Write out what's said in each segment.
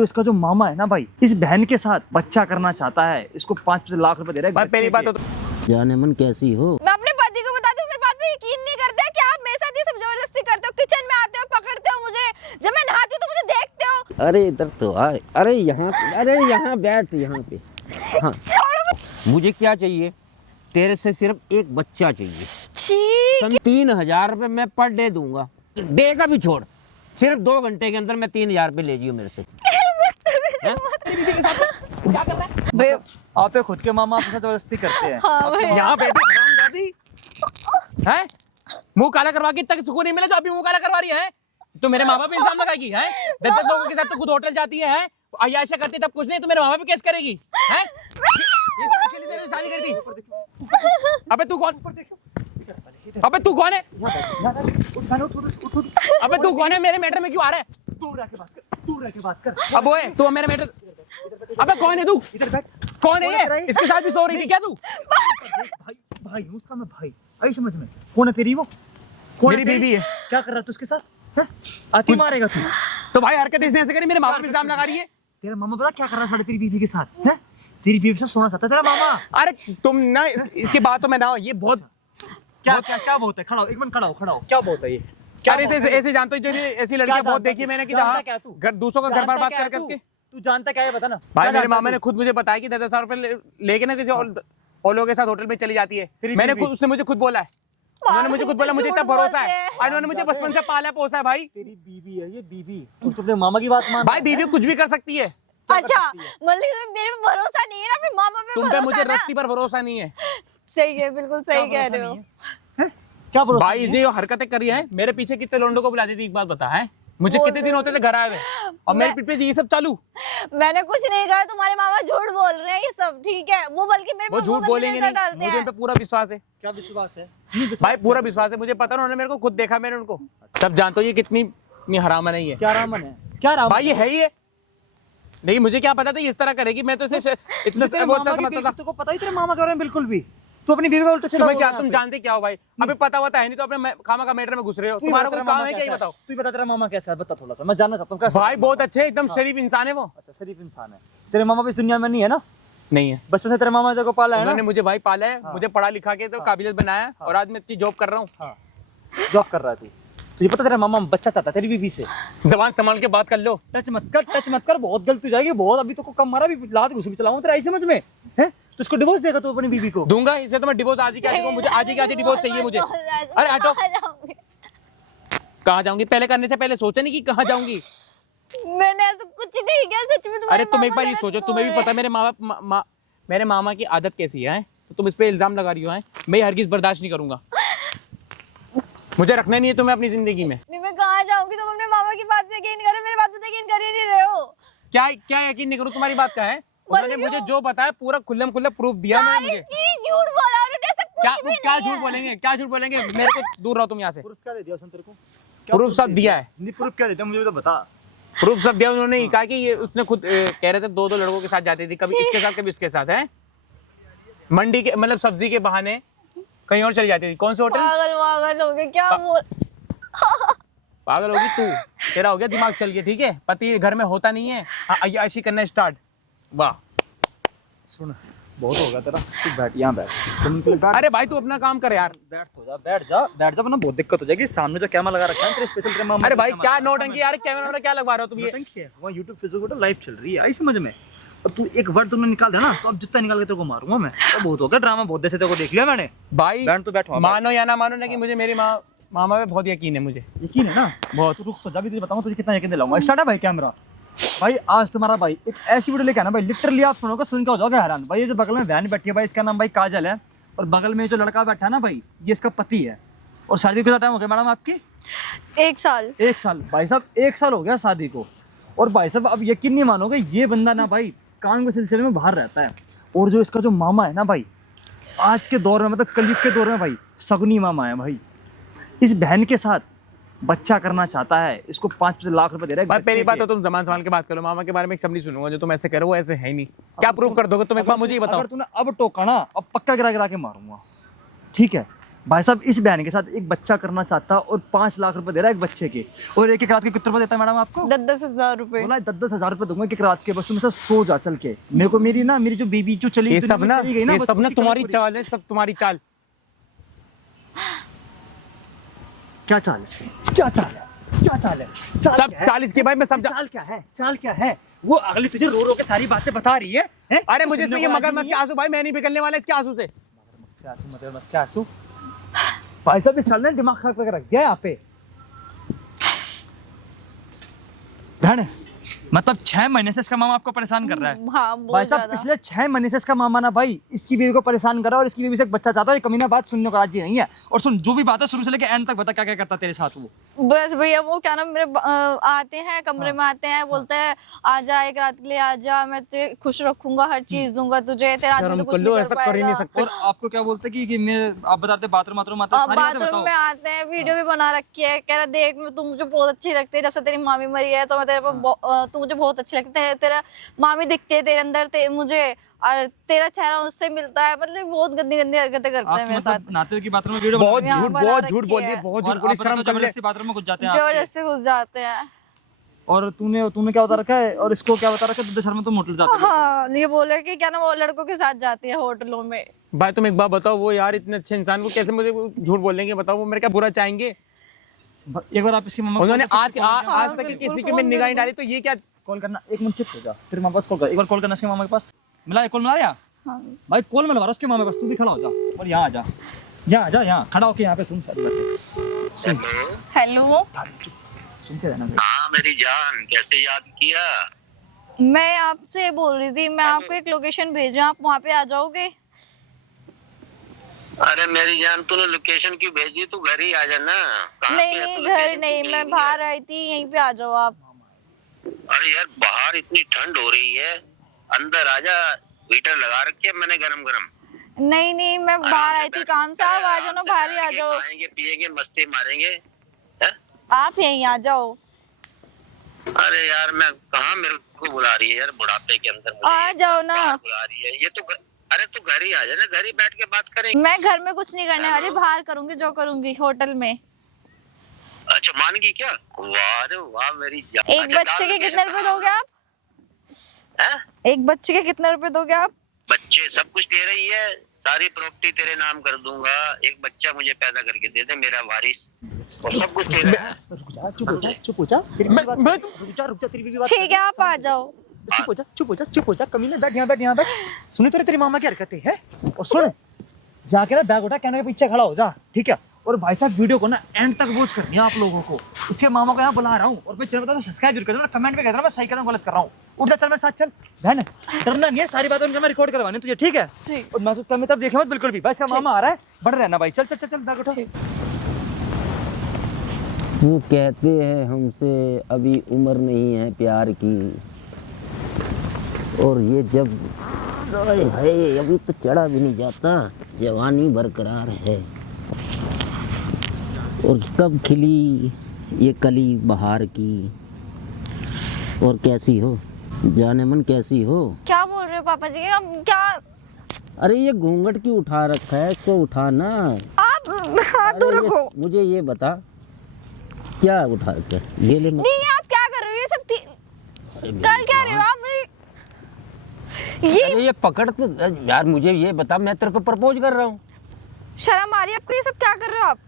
तो इसका जो मामा है ना भाई, इस बहन के साथ बच्चा करना चाहता है, इसको 5 लाख रुपए दे रहा है। भाई पहली बात तो जाने मन कैसी हो। मैं अपने पति को बताती हूँ, मेरे बात पे यकीन नहीं करते कि आप मेरे साथ ये सब जबरदस्ती करते हो। किचन में आते हो, पकड़ते हो मुझे, जब मैं नहाती हूँ तो मुझे देखते हो। अरे इधर तो आए, अरे यहाँ बैठ यहाँ पे। हाँ मुझे क्या चाहिए, तेरे से सिर्फ एक बच्चा चाहिए। छी 3000 रुपये मैं पर डे दूंगा, देगा भी छोड़। सिर्फ 2 घंटे के अंदर मैं 3000 रुपये ले जियो मेरे से। आप खुद के मामा आपके साथ जबरदस्ती करते हैं। हाँ भाई। यहाँ पे है मुंह काला करवा के इतना सुकून नहीं मिला जो अभी मुंह काला करवा रही है। तो मेरे माँ बाप इल्जाम लगाएगी है, 10 लोगों के साथ तो खुद होटल जाती है अयाशा करती तब कुछ नहीं, तो मेरे माँ बाप केस करेगी है। शादी कर दी। अबे तू कौन, अबे तू कौन है, अबे तू कौन है, मेरे मैटर में क्यों आ रहा है? दूर रह के बात कर। अब वो है तू मेरे मैटर, अबे कौन है तू, इधर बैठ। कौन है ये, इसके साथ भी सो रही थी क्या तू? भाई हूँ उसका मैं, भाई आई समझ में। कौन है तेरी वो? कौन मेरी बीवी है। क्या कर रहा तू उसके साथ? आती मारेगा तू? तो भाई हरकत इसने ऐसे करी, मेरे माँ बाप इल्जाम लगा रही है। तेरा मामा पता क्या कर रहा है तेरी बीवी के साथ? है तेरी बीवी से सोना चाहता है तेरा मामा। अरे तुम ना इसकी बातों में ना हो, ये बहुत क्या बहुत है? खड़ा हो, एक मिनट खड़ा हो। क्या बहुत है ये? अरे ऐसे जानते हो, जो ऐसी लड़कियां बहुत देखी है मैंने कि जहाँ क्या तू? घर दूसरों का घर बर्बाद कर करके। तू जानता क्या है बता ना। भाई मेरे मामा ने खुद मुझे बताया कि 10,000 रुपए लेके ना किसी और लोगों के साथ होटल में चली जाती है। मैंने खुद, उसने मुझे खुद बोला है, उन्होंने मुझे खुद बोला, मुझे इतना भरोसा है, उन्होंने मुझे बचपन से पाला पोसा है। भाई तेरी बीवी है ये, बीवी। तू अपने मामा की बात मान। भाई बीवी कुछ भी कर सकती है। अच्छा मतलब मेरे पे भरोसा नहीं है ना, अपने मामा पे तुम पे भरोसा मुझे है ना? रत्ती पर भरोसा नहीं है। सही है, बिल्कुल सही कह रहे हो। क्या भरोसा भाई ये जो हरकतें करी है, मेरे पीछे कितने लोंडों को बुलाती थी एक बात बता है, मुझे कितने दिन होते थे घर आए हुए और मेरे पीठ पे ये सब चालू। मैंने कुछ नहीं कहा, तुम्हारे मामा झूठ बोल रहे हैं ये सब, ठीक है? वो बल्कि मेरे वो पे झूठ बोलेंगे नहीं, मुझे उन पे पूरा विश्वास है। क्या विश्वास है? भाई पूरा विश्वास है, मुझे पता है, उन्होंने मेरे को खुद देखा, मैंने उनको सब जानते हो ये कितनी हरामन है ये। क्या रामन है? क्या रामन? भाई ये है ही है। नहीं मुझे क्या पता था ये इस तरह करेगी, मैं तो इसे इतना वो अच्छा समझता था। तुमको पता ही तेरे मामा के बारे में बिल्कुल भी? तू अपनी बीवी का उल्टे सीधा तुम्हें क्या, बोल रहा तुम है। जानते क्या हो भाई, अभी पता हुआ है नहीं तो अपने खामा का मैटर में घुस रहे हो। तुम्हारा कोई काम है क्या ये बताओ? तू बता तेरा मामा कैसा है, बता थोड़ा सा, मैं जानना चाहता हूँ। कैसा भाई बहुत अच्छे, एकदम शरीफ इंसान है वो। अच्छा शरीफ इंसान है। तेरे मामा भी इस दुनिया में नहीं है ना? नहीं है, बचपन से तेरे मामा तेरे को पाला है ना? उन्होंने मुझे भाई पाला है, मुझे पढ़ा लिखा के तो काबिलियत बनाया और आज मैं अच्छी जॉब कर रहा हूँ। जॉब कर रहा है तू? तुझे पता तेरा मामा बच्चा चाहता है तेरी बीवी से? जबान संभाल के बात कर लो। टच मत कर, बहुत गलती हो जाएगी बहुत। अभी तो को कम मारा भी, लात घुस भी चलाऊं तेरा, आई समझ में है? तो इसको डिवोर्स देगा तू अपनी बीवी को? दूंगा इसे तो मैं डिवोर्स आज ही क्या दूंगा, मुझे आज ही क्या डिवोर्स चाहिए मुझे। अरे हटो, कहाँ जाऊंगी? पहले करने से पहले सोचा नहीं कि कहाँ जाऊंगी। मैंने ऐसा कुछ नहीं किया सच में। अरे तुम एक बार ये सोचो, तुम्हें भी पता है मेरे मामा की आदत कैसी है, तो तुम इस पे इल्जाम लगा रही हो है, मैं हरगिज बर्दाश्त नहीं करूंगा। मुझे रखना नहीं है तुम्हें अपनी जिंदगी में। नहीं मैं कहाँ जाऊंगी, तुम अपने मामा की बात पे यकीन करो, मेरी बात पे यकीन कर ही नहीं रहे हो। क्या यकीन नहीं करूं तुम्हारी बात का है? उन्होंने मुझे जो बताया पूरा खुल्लम खुल्ला प्रूफ दिया ना मुझे। चीज झूठ बोला उन्होंने, ऐसा कुछ भी क्या नहीं झूठ है। बोलेंगे, क्या झूठ बोलेंगे? मेरे को दूर रहो तुम यहाँ से। प्रूफ क्या दे दिया उसने तेरे को? प्रूफ सब दिया है। नहीं प्रूफ क्या देता मुझे भी तो बता। प्रूफ सब दिया उन्होंने, कहा कि ये उसने खुद कह रहे थे 2 लड़कों के साथ जाती थी, कभी इसके साथ कभी इसके साथ है, मंडी के मतलब सब्जी के बहाने कहीं और चली जाती थी। कौन से होटल? पागल हो गए क्या बोल। पागल होगी तू, तेरा हो गया दिमाग चल के, ठीक है? पति घर में होता नहीं है, अय्याशी करना स्टार्ट। वाह सुन बहुत हो गया तेरा, तू बैठ यहाँ बैठ। अरे भाई तू अपना काम कर यार। बैठ जा वरना बहुत दिक्कत हो जाएगी। सामने जो कैमरा लगा रखा है तेरे स्पेशल तेरे मामा। अरे भाई क्या नौटंकी यार, कैमरा क्या लगवा रहे हो तुम ये? वहाँ यूट्यूब फेसबुक लाइव चल रही है, आई समझ में? अब तू एक वर्ड तुमने निकाल दिया ना, तो अब जितना निकाल के तेरे को मारूंगा मैं। तो बहुत हो गया ड्रामा, बहुत देर से तेरे को देख लिया मैंने। भाई बैठ तो बैठ, मानो या ना मानो ना कि मुझे मेरी मामा पे बहुत यकीन है, मुझे यकीन है ना बहुत। रुक तो जा, भी तुझे बताऊंगा तुझे कितना यकीन दिलाऊंगा। स्टार्ट है भाई कैमरा। भाई आज तुम्हारा भाई एक ऐसी वीडियो लेके आना भाई, लिटरली आप सुनोगे सुन के हो जाओगे हैरान। भाई ये जो बगल में बहन बैठी है भाई, इसका नाम भाई काजल है, और बगल में जो लड़का बैठा है ना भाई, ये इसका पति है। और शादी को टाइम हो गया मैडम आपकी? 1 साल। 1 साल भाई साहब, 1 साल हो गया शादी को। और भाई साहब अब यकीन नहीं मानोगे, ये बंदा ना भाई काम के सिलसिले में बाहर रहता है। और जो इसका जो मामा है ना भाई, आज के दौर में मतलब कलयुग के दौर में भाई सगुनी मामा है भाई। इस बहन के साथ बच्चा करना चाहता है, इसको 5 लाख रुपए दे रहा है। भाई पहली बात तो तुम जबान संभाल के बात करो, मामा के बारे में एक शब्द नहीं सुनूंगा। जो तुम ऐसे करो वो ऐसे है ही नहीं। क्या प्रूफ कर दोगे तुम? एक बार मुझे ये बताओ। अगर तूने अब टोका ना, अब पक्का गिरा गिरा के मारूंगा, ठीक है? भाई साहब इस बहन के साथ एक बच्चा करना चाहता और 5 लाख रुपए दे रहा है एक बच्चे के, और एक रात के कितने रुपए देता है मैडम आपको? 10,000 रुपए। बोला 10,000 रुपए दूंगा एक रात के, बस तुम ऐसा सो जा चल के। मेरे को मेरी जो बेबी जो चली ये सब ना, चली गई ना, ये बस सब ना उसी तुम्हारी कमाई चाल है, सब तुम्हारी चाल। क्या चाल है? क्या चाल है? क्या चाल है? सब चाल इसके भाई मैं समझा। चाल क्या है? चाल क्या है? वो अगली तुझे रो रो के सारी बातें बता रही है, हैं? अरे मुझे सुनने तो ये को राजी मगरमच्छ नहीं के है? आंसू भाई, मैं नहीं पिघलने वाला इसके आंसू से। मगरमच्छ के आंसू? भाई साहब इस साल ने दिमाग खराब करके रख दिया यहाँ पे। बहन मतलब 6 महीने से इसका मामा आपको परेशान कर रहा है। हाँ, बहुत भाई साहब ज्यादा। पिछले 6 महीने से इसका मामा ना भाई इसकी बीवी को परेशान कर रहा है, और इसकी बीवी से एक बच्चा चाहता है। ये कमीना बात सुनने को राजी नहीं है। और सुन, जो भी बात है शुरू से लेकर एंड तक बता, क्या क्या करता है तेरे साथ वो। बस भैया वो क्या ना मेरे आते हैं कमरे में, आते हैं बोलते हैं आजा एक रात के लिए आजा, मैं तुझे खुश रखूंगा, हर चीज दूंगा तुझे, तेरा आदमी तो कुछ नहीं कर ऐसा कर ही नहीं पाएगा। सकते। और आपको क्या बोलते हैं कि मैं, आप बताते बाथरूम बाथरूम आता है, सारी बातें बाथरूम में बताओ। आते हैं, वीडियो भी बना रखी है, कह रहा देख मैं तू मुझे बहुत अच्छी लगती है, जब से तेरी मामी मरी है तो मैं तेरे पर तू मुझे बहुत अच्छी लगती है, तेरा मामी दिखती है तेरे अंदर मुझे, और तेरा चेहरा उससे मिलता है। मतलब बहुत गंदी गंदी हरकतें करते हैं आप मेरे साथ। मतलब नाते की बाथरूम में वीडियो बहुत बनाते हैं? झूठ, बना बहुत रखी झूठ बोल रही है, है। बहुत और झूठ बोली, आप शर्म कर ले। जबरदस्ती बाथरूम में घुस जाते हैं आपके। जबरदस्ती घुस जाते हैं। और तूने क्या बता रखा है, और इसको क्या बता रखा है? तो शर्म तुम होटल जाते हो। हाँ, ये बोले कि क्या ना वो लड़कों के साथ जाती है होटलों में। भाई तुम एक बात बताओ, वो यार इतने अच्छे इंसान को कैसे मुझे झूठ बोलेंगे? बताओ वो मेरे क्या बुरा चाहेंगे? एक बार आप इसके मामा को उन्होंने कॉल आज आज तक बिल्कुल, किसी के में निगाह नहीं डाली, तो ये क्या? कॉल करना, एक मिनट चुप हो जा, फिर मामा पास कॉल कर, एक बार कॉल करना इसके मामा के पास। मिला, एक कॉल मिला या? हाँ। भाई कॉल मिलवा रहा उसके मामा के पास, तू भी खड़ा हो जा और यहाँ आ जा, यहाँ आ जा, यहाँ खड़ा होके यहाँ पे सुन सारी बातें सुन। हेलो, सुनते रहना। हाँ मेरी जान, कैसे याद किया? मैं आपसे बोल रही थी, मैं आपको एक लोकेशन भेज रही हूँ, आप वहाँ पे आ जाओगे? अरे मेरी जान, तूने लोकेशन क्यों भेजी? तू घर ही आ जाना। कहाँ पे नहीं है नहीं, तू? घर लोकेशन नहीं, क्यों मैं भेजी बाहर आई थी, यहीं पे आ जाओ आप। अरे यार बाहर इतनी ठंड हो रही है, अंदर आजा, हीटर लगा रखी है मैंने गरम गरम। नहीं नहीं, मैं बाहर आई थी काम से, आप आ जाओ ना, बाहर ही आ जाओ। खाएंगे पिएंगे मस्ती मारेंगे है? आप यहीं आ जाओ। अरे यार मैं कहाँ, मेरे को बुला रही है यार बुढ़ापे के अंदर मुझे। आ जाओ ना। बाहर बुला रही है ये तो। अरे तू घर ही आ जा ना, घर ही बैठ के बात करेंगे। मैं घर में कुछ नहीं करने वाली, बाहर करूंगी जो करूंगी होटल में। अच्छा मान गई क्या? वाह रे वाह मेरी जान। एक अच्छा, बच्चे के दाल कितने रुपए दोगे आप? हैं? एक बच्चे के कितने रुपए दोगे आप? बच्चे सब कुछ दे रही है, सारी प्रॉपर्टी तेरे नाम कर दूंगा, एक बच्चा मुझे पैदा करके दे दे, मेरा वारिस, और सब कुछ दे रहा है। रुक जा, चुप हो जा, चुप हो जा, तेरी बीवी बात, रुक जा, तेरी बीवी बात। ठीक है, आप आ जाओ। चुप हो जा, चुप हो जा, चुप हो जा, कमीने, बैठ यहाँ, बैठ यहाँ, बैठ। सुनी तो तेरी मामा की हरकतें है। और सुन, जाके ना बैग उठा, कैमरे के पीछे खड़ा हो जा, ठीक है? और भाई साहब वीडियो को ना एंड तक वॉच करनी है आप लोगों को। इसके मामा को यहाँ बुला रहा हूँ, और फिर चैनल बता तो सब्सक्राइब जरूर कर देना, कमेंट में कह देना मैं सही कर रहा हूँ गलत कर रहा हूँ। उठ जा, चल मेरे साथ चल। बहन डरना नहीं है, सारी बातें उनका मैं रिकॉर्ड करवानी तुझे, ठीक है? ठीक। और मैं तो तरफ देखे मत बिल्कुल भी, भाई इसका मामा आ रहा है, बढ़ रहना भाई। चल चल चल चल, बैग उठा। वो कहते हैं हमसे अभी उम्र नहीं है प्यार की, और ये जब है अभी तो चढ़ा भी नहीं जाता, जवानी बरकरार है। और कब खिली ये कली बहार की, और कैसी हो जाने मन, कैसी हो? क्या बोल रहे हो पापा जी? अब क्या अरे ये घूंघट क्यों उठा रखा है, इसको उठाना। आप हाथ दूर अरे रखो। मुझे ये बता क्या उठा रखा है? ये ले मत। नहीं, आप क्या कर रहे हो? ये सब कर क्या रहे हो आप? ये अरे ये पकड़ तो यार, मुझे ये बता, मैं तेरे को प्रपोज कर रहा हूँ। शर्म आ रही है आपको? ये सब क्या कर रहे हो आप?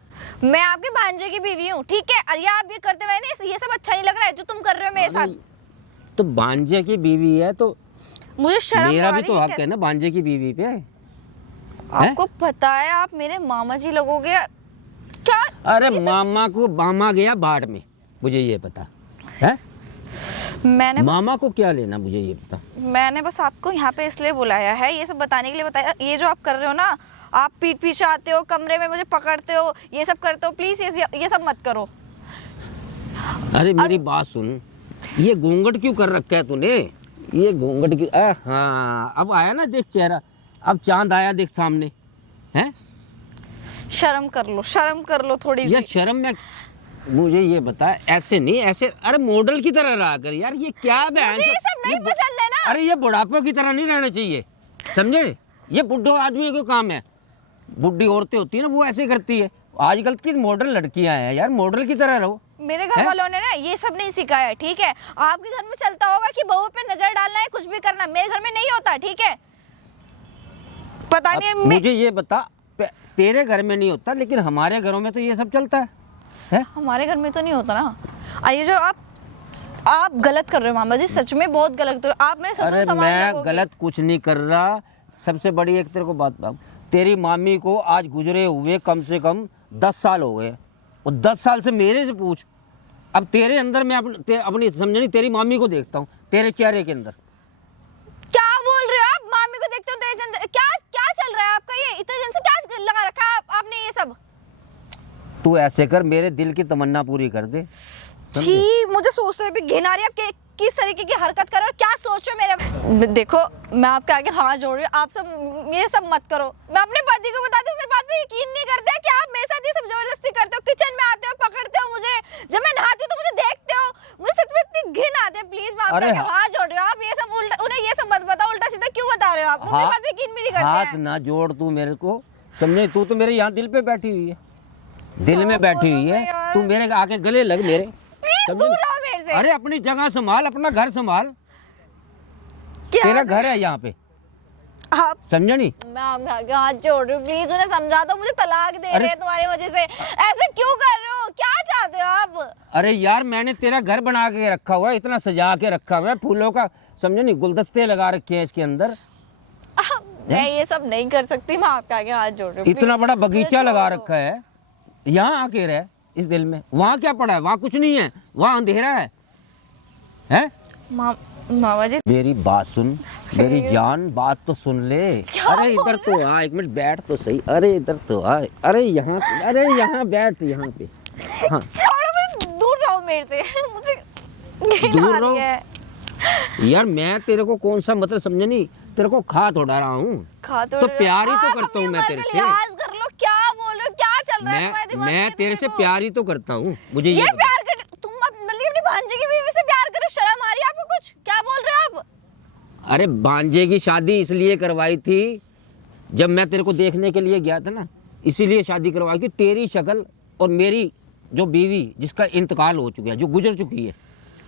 मैं आपके भांजे की बीवी हूँ, ठीक है? और ये आप ये करते हुए ना, ये सब अच्छा नहीं लग रहा है जो तुम कर रहे हो मेरे साथ। तो भांजे की बीवी है तो मुझे शर्म मेरा आ भी रही तो है हक है ना भांजे की बीवी पे। आपको पता है आप मेरे मामा जी लगोगे क्या? अरे मामा को मामा गया बाढ़ में, मुझे ये पता है। मामा को क्या लेना, मुझे ये बता। मैंने बस आपको यहाँ पे इसलिए बुलाया है, ये सब बताने के लिए बताया। ये जो आप कर रहे हो ना, आप पीठ पीछे आते हो, कमरे में मुझे पकड़ते हो, ये सब करते हो, प्लीज ये सब मत करो। अरे मेरी बात सुन, ये घूंघट क्यों कर रखा है तूने? ये घूंघट की हाँ, अब आया ना देख चेहरा, अब चांद आया देख सामने है। शर्म कर लो थोड़ी ये सी। शर्म में, मुझे ये बता, ऐसे नहीं, ऐसे अरे मॉडल की तरह रहा कर यार। ये क्या बहन, मुझे ये सब नहीं पसंद है ना। अरे ये बुढ़ापे की तरह नहीं रहना चाहिए, समझे? ये बुढ़ो आदमी को काम है, बुढ़ी औरतें होती है ना वो ऐसे करती है। आजकल की मॉडल लड़कियां हैं यार, मॉडल की तरह रहो। मेरे घर वालों ने ना ये सब नहीं सिखाया है, ठीक है। आपके घर में चलता होगा कि बहू पे नजर डालना है, कुछ भी करना, मेरे घर में नहीं होता, ठीक है। पता नहीं अब मुझे ये बता, तेरे घर में नहीं होता लेकिन हमारे घरों में तो ये सब चलता है? हमारे घर में तो नहीं होता ना। ये जो आप गलत कर रहे हो मामा जी, सच में बहुत गलत कर रहे हो आप। मेरे ससुर अरे सामान मैं लगोगे। गलत कुछ नहीं कर रहा। सबसे बड़ी एक तेरे को बात, तेरी मामी को आज गुजरे हुए कम से कम 10 साल हो गए, और 10 साल से मेरे से पूछ। अब तेरे अंदर मैं अपनी समझनी तेरी मामी को देखता हूँ तेरे चेहरे के अंदर। क्या बोल रहे हो आप? मामी को देखते हो तेरे जन, क्या क्या चल रहा है आपका? ये इतने दिन से क्या लगा रखा है आपने ये सब? तू ऐसे कर, मेरे दिल की तमन्ना पूरी कर दे। छी, मुझे सोचने भी घिन आ रही है आप किस तरीके की हरकत कर रहे हो, क्या सोच रहे हो मेरे। देखो मैं आपके आगे हाथ जोड़ रही हूँ, आप सब ये सब मत करो। मैं अपने पति को बता दूं, मेरे बात पे यकीन नहीं करते कि आप मेरे साथ ये सब जबरदस्ती करते हो। किचन में आते हो, पकड़ते हो मुझे, जब मैं नहाती हूँ तो मुझे देखते हो। मुझे सच में इतनी घिन आती है। प्लीज मैं आपके आगे हाथ जोड़ रही हूँ, आप ये सब उल्टा, उन्हें ये सब मत बताओ। उल्टा सीधा क्यों बता रहे हो आप? मेरी बात पे यकीन भी नहीं करते हाथ ना जोड़ तू मेरे को, समझे? तू तो मेरे यहाँ दिल पे बैठी हुई है, दिल में बैठी हुई है। तू मेरे आके गले लग मेरे, दूर रहो मेरे से। अरे अपनी जगह संभाल, अपना घर संभाल। क्या तेरा घर है यहाँ पे, आप? समझा नहीं? मैं आपके आगे हाथ जोड़ रही हूँ, प्लीज उन्हें समझा दो। मुझे तलाक दे रहे हैं तुम्हारी वजह से। ऐसे क्यों कर रहे हो? क्या चाहते हो आप? अरे यार मैंने तेरा घर बना के रखा हुआ है, इतना सजा के रखा हुआ है फूलों का, समझे नहीं? गुलदस्ते लगा रखे हैं इसके अंदर। मैं ये सब नहीं कर सकती, मैं आपके आगे हाथ जोड़ रही हूँ। इतना बड़ा मुझे बगीचा लगा छोड़ो। रखा है, यहाँ आके रह इस दिल में। वहाँ क्या पड़ा है? वहाँ कुछ नहीं है, वहाँ अंधेरा है, हैं? मामा जी मेरी बात सुन, मेरी जान, बात तो सुन ले। अरे इधर तो आ, एक मिनट बैठ तो सही। अरे इधर तो आ, अरे यहाँ बैठ यहाँ पे। हाँ छोड़ो मुझे, दूर रहो मेरे से। मुझे घिन दूर आ रहो? रही है। यार मैं तेरे को कौन सा मतलब समझे नहीं, तेरे को खा थोड़ा रहा हूँ, तो प्यार ही तो करता हूँ मैं तेरे से। लिहाज कर लो, क्या बोल रहे हो? क्या चल रहा है तुम्हारे दिमाग में? मैं तेरे से प्यार ही तो करता हूँ, मुझे ये बता। प्यार कर, तुम अपनी भांजे की बीवी से प्यार करो, शर्म आ रही है आपको कुछ? क्या बोल रहे हो आप? अरे भांजे की शादी इसलिए करवाई थी, जब मैं तेरे को देखने के लिए गया था ना, इसीलिए शादी करवाई थी। तेरी शक्ल और मेरी जो बीवी जिसका इंतकाल हो चुका है, जो गुजर चुकी है,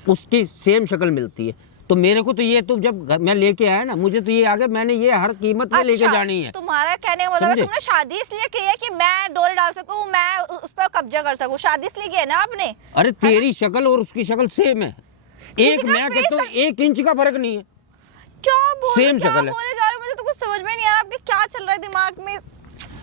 उसकी सेम शक्ल मिलती है। तो मेरे को तो ये तो जब मैं लेके आया ना, मुझे तो ये आ गया, मैंने ये हर कीमत में लेके जानी है। तुम्हारा कहने का मतलब है समझे? तुमने शादी इसलिए की है कि मैं डोरे डाल सकूं, मैं उस पर कब्जा कर सकूं। शादी इसलिए की है ना आपने? अरे तेरी शक्ल और उसकी शक्ल सेम है, एक मैं कहता हूँ 1 इंच का फर्क नहीं है। क्या Same क्या शक्ल है। बोले जा रहे हो? मुझे तो कुछ समझ में नहीं आ रहा आपके क्या चल रहा है दिमाग में।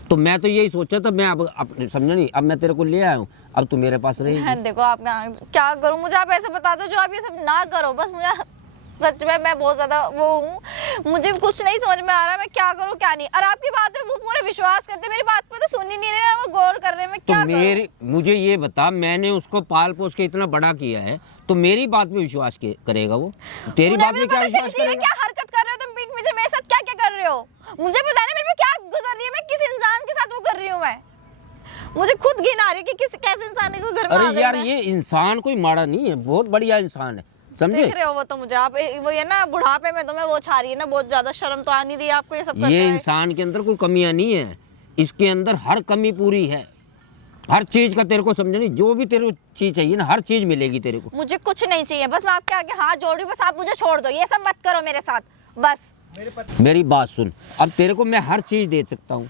तो मैं तो यही सोचा था, मैं अब समझा नहीं, अब मैं तेरे को ले आया हूँ, अब तू मेरे पास रहेगी। देखो आप क्या करूं, मुझे आप ऐसे बता दो जो आप ये सब ना करो बस। मुझे सच में मैं बहुत ज्यादा वो हूँ, मुझे कुछ नहीं समझ में आ रहा मैं क्या करूं क्या नहीं। और आपकी बात पे वो पूरे विश्वास करते, मेरी बात पे तो सुन ही नहीं रहे, वो गौर कर रहे हैं। मैं तो क्या मुझे ये बता, मैंने उसको पाल पोस के इतना बड़ा किया है, तो मेरी बात पे विश्वास करेगा वो? तेरी बात पे क्या विश्वास करेगा? क्या हरकत कर रहे हो तुम पीठ पीछे मेरे साथ? क्या क्या कर रहे हो मुझे पता नहीं। मेरे पे क्या गुजर रही है, मैं किस इंसान के साथ वो कर रही हूँ। मैं मुझे खुद घिन आ रही है कि किस कैसे इंसान को घर में आ अरे गई यार मैं। ये इंसान कोई माड़ा नहीं है, बहुत बढ़िया इंसान है, समझे? देख रहे हो वो तो मुझे आप वो ये ना बुढ़ापे में तुम्हें वो छा रही है ना, बहुत ज्यादा शर्म तो आ नहीं रही है आपको ये सब करते ये हुए? इंसान के अंदर कोई कमियां नहीं है, इसके अंदर हर कमी पूरी है, हर चीज का तेरे को समझ नहीं, जो भी तेरे को चीज चाहिए ना, हर चीज मिलेगी तेरे को। मुझे कुछ नहीं चाहिए, बस मैं आपके आगे हाथ जोड़ रही हूँ, बस आप मुझे छोड़ दो, ये सब मत करो मेरे साथ बस। मेरी बात सुन, अब तेरे को मैं हर चीज दे सकता हूँ,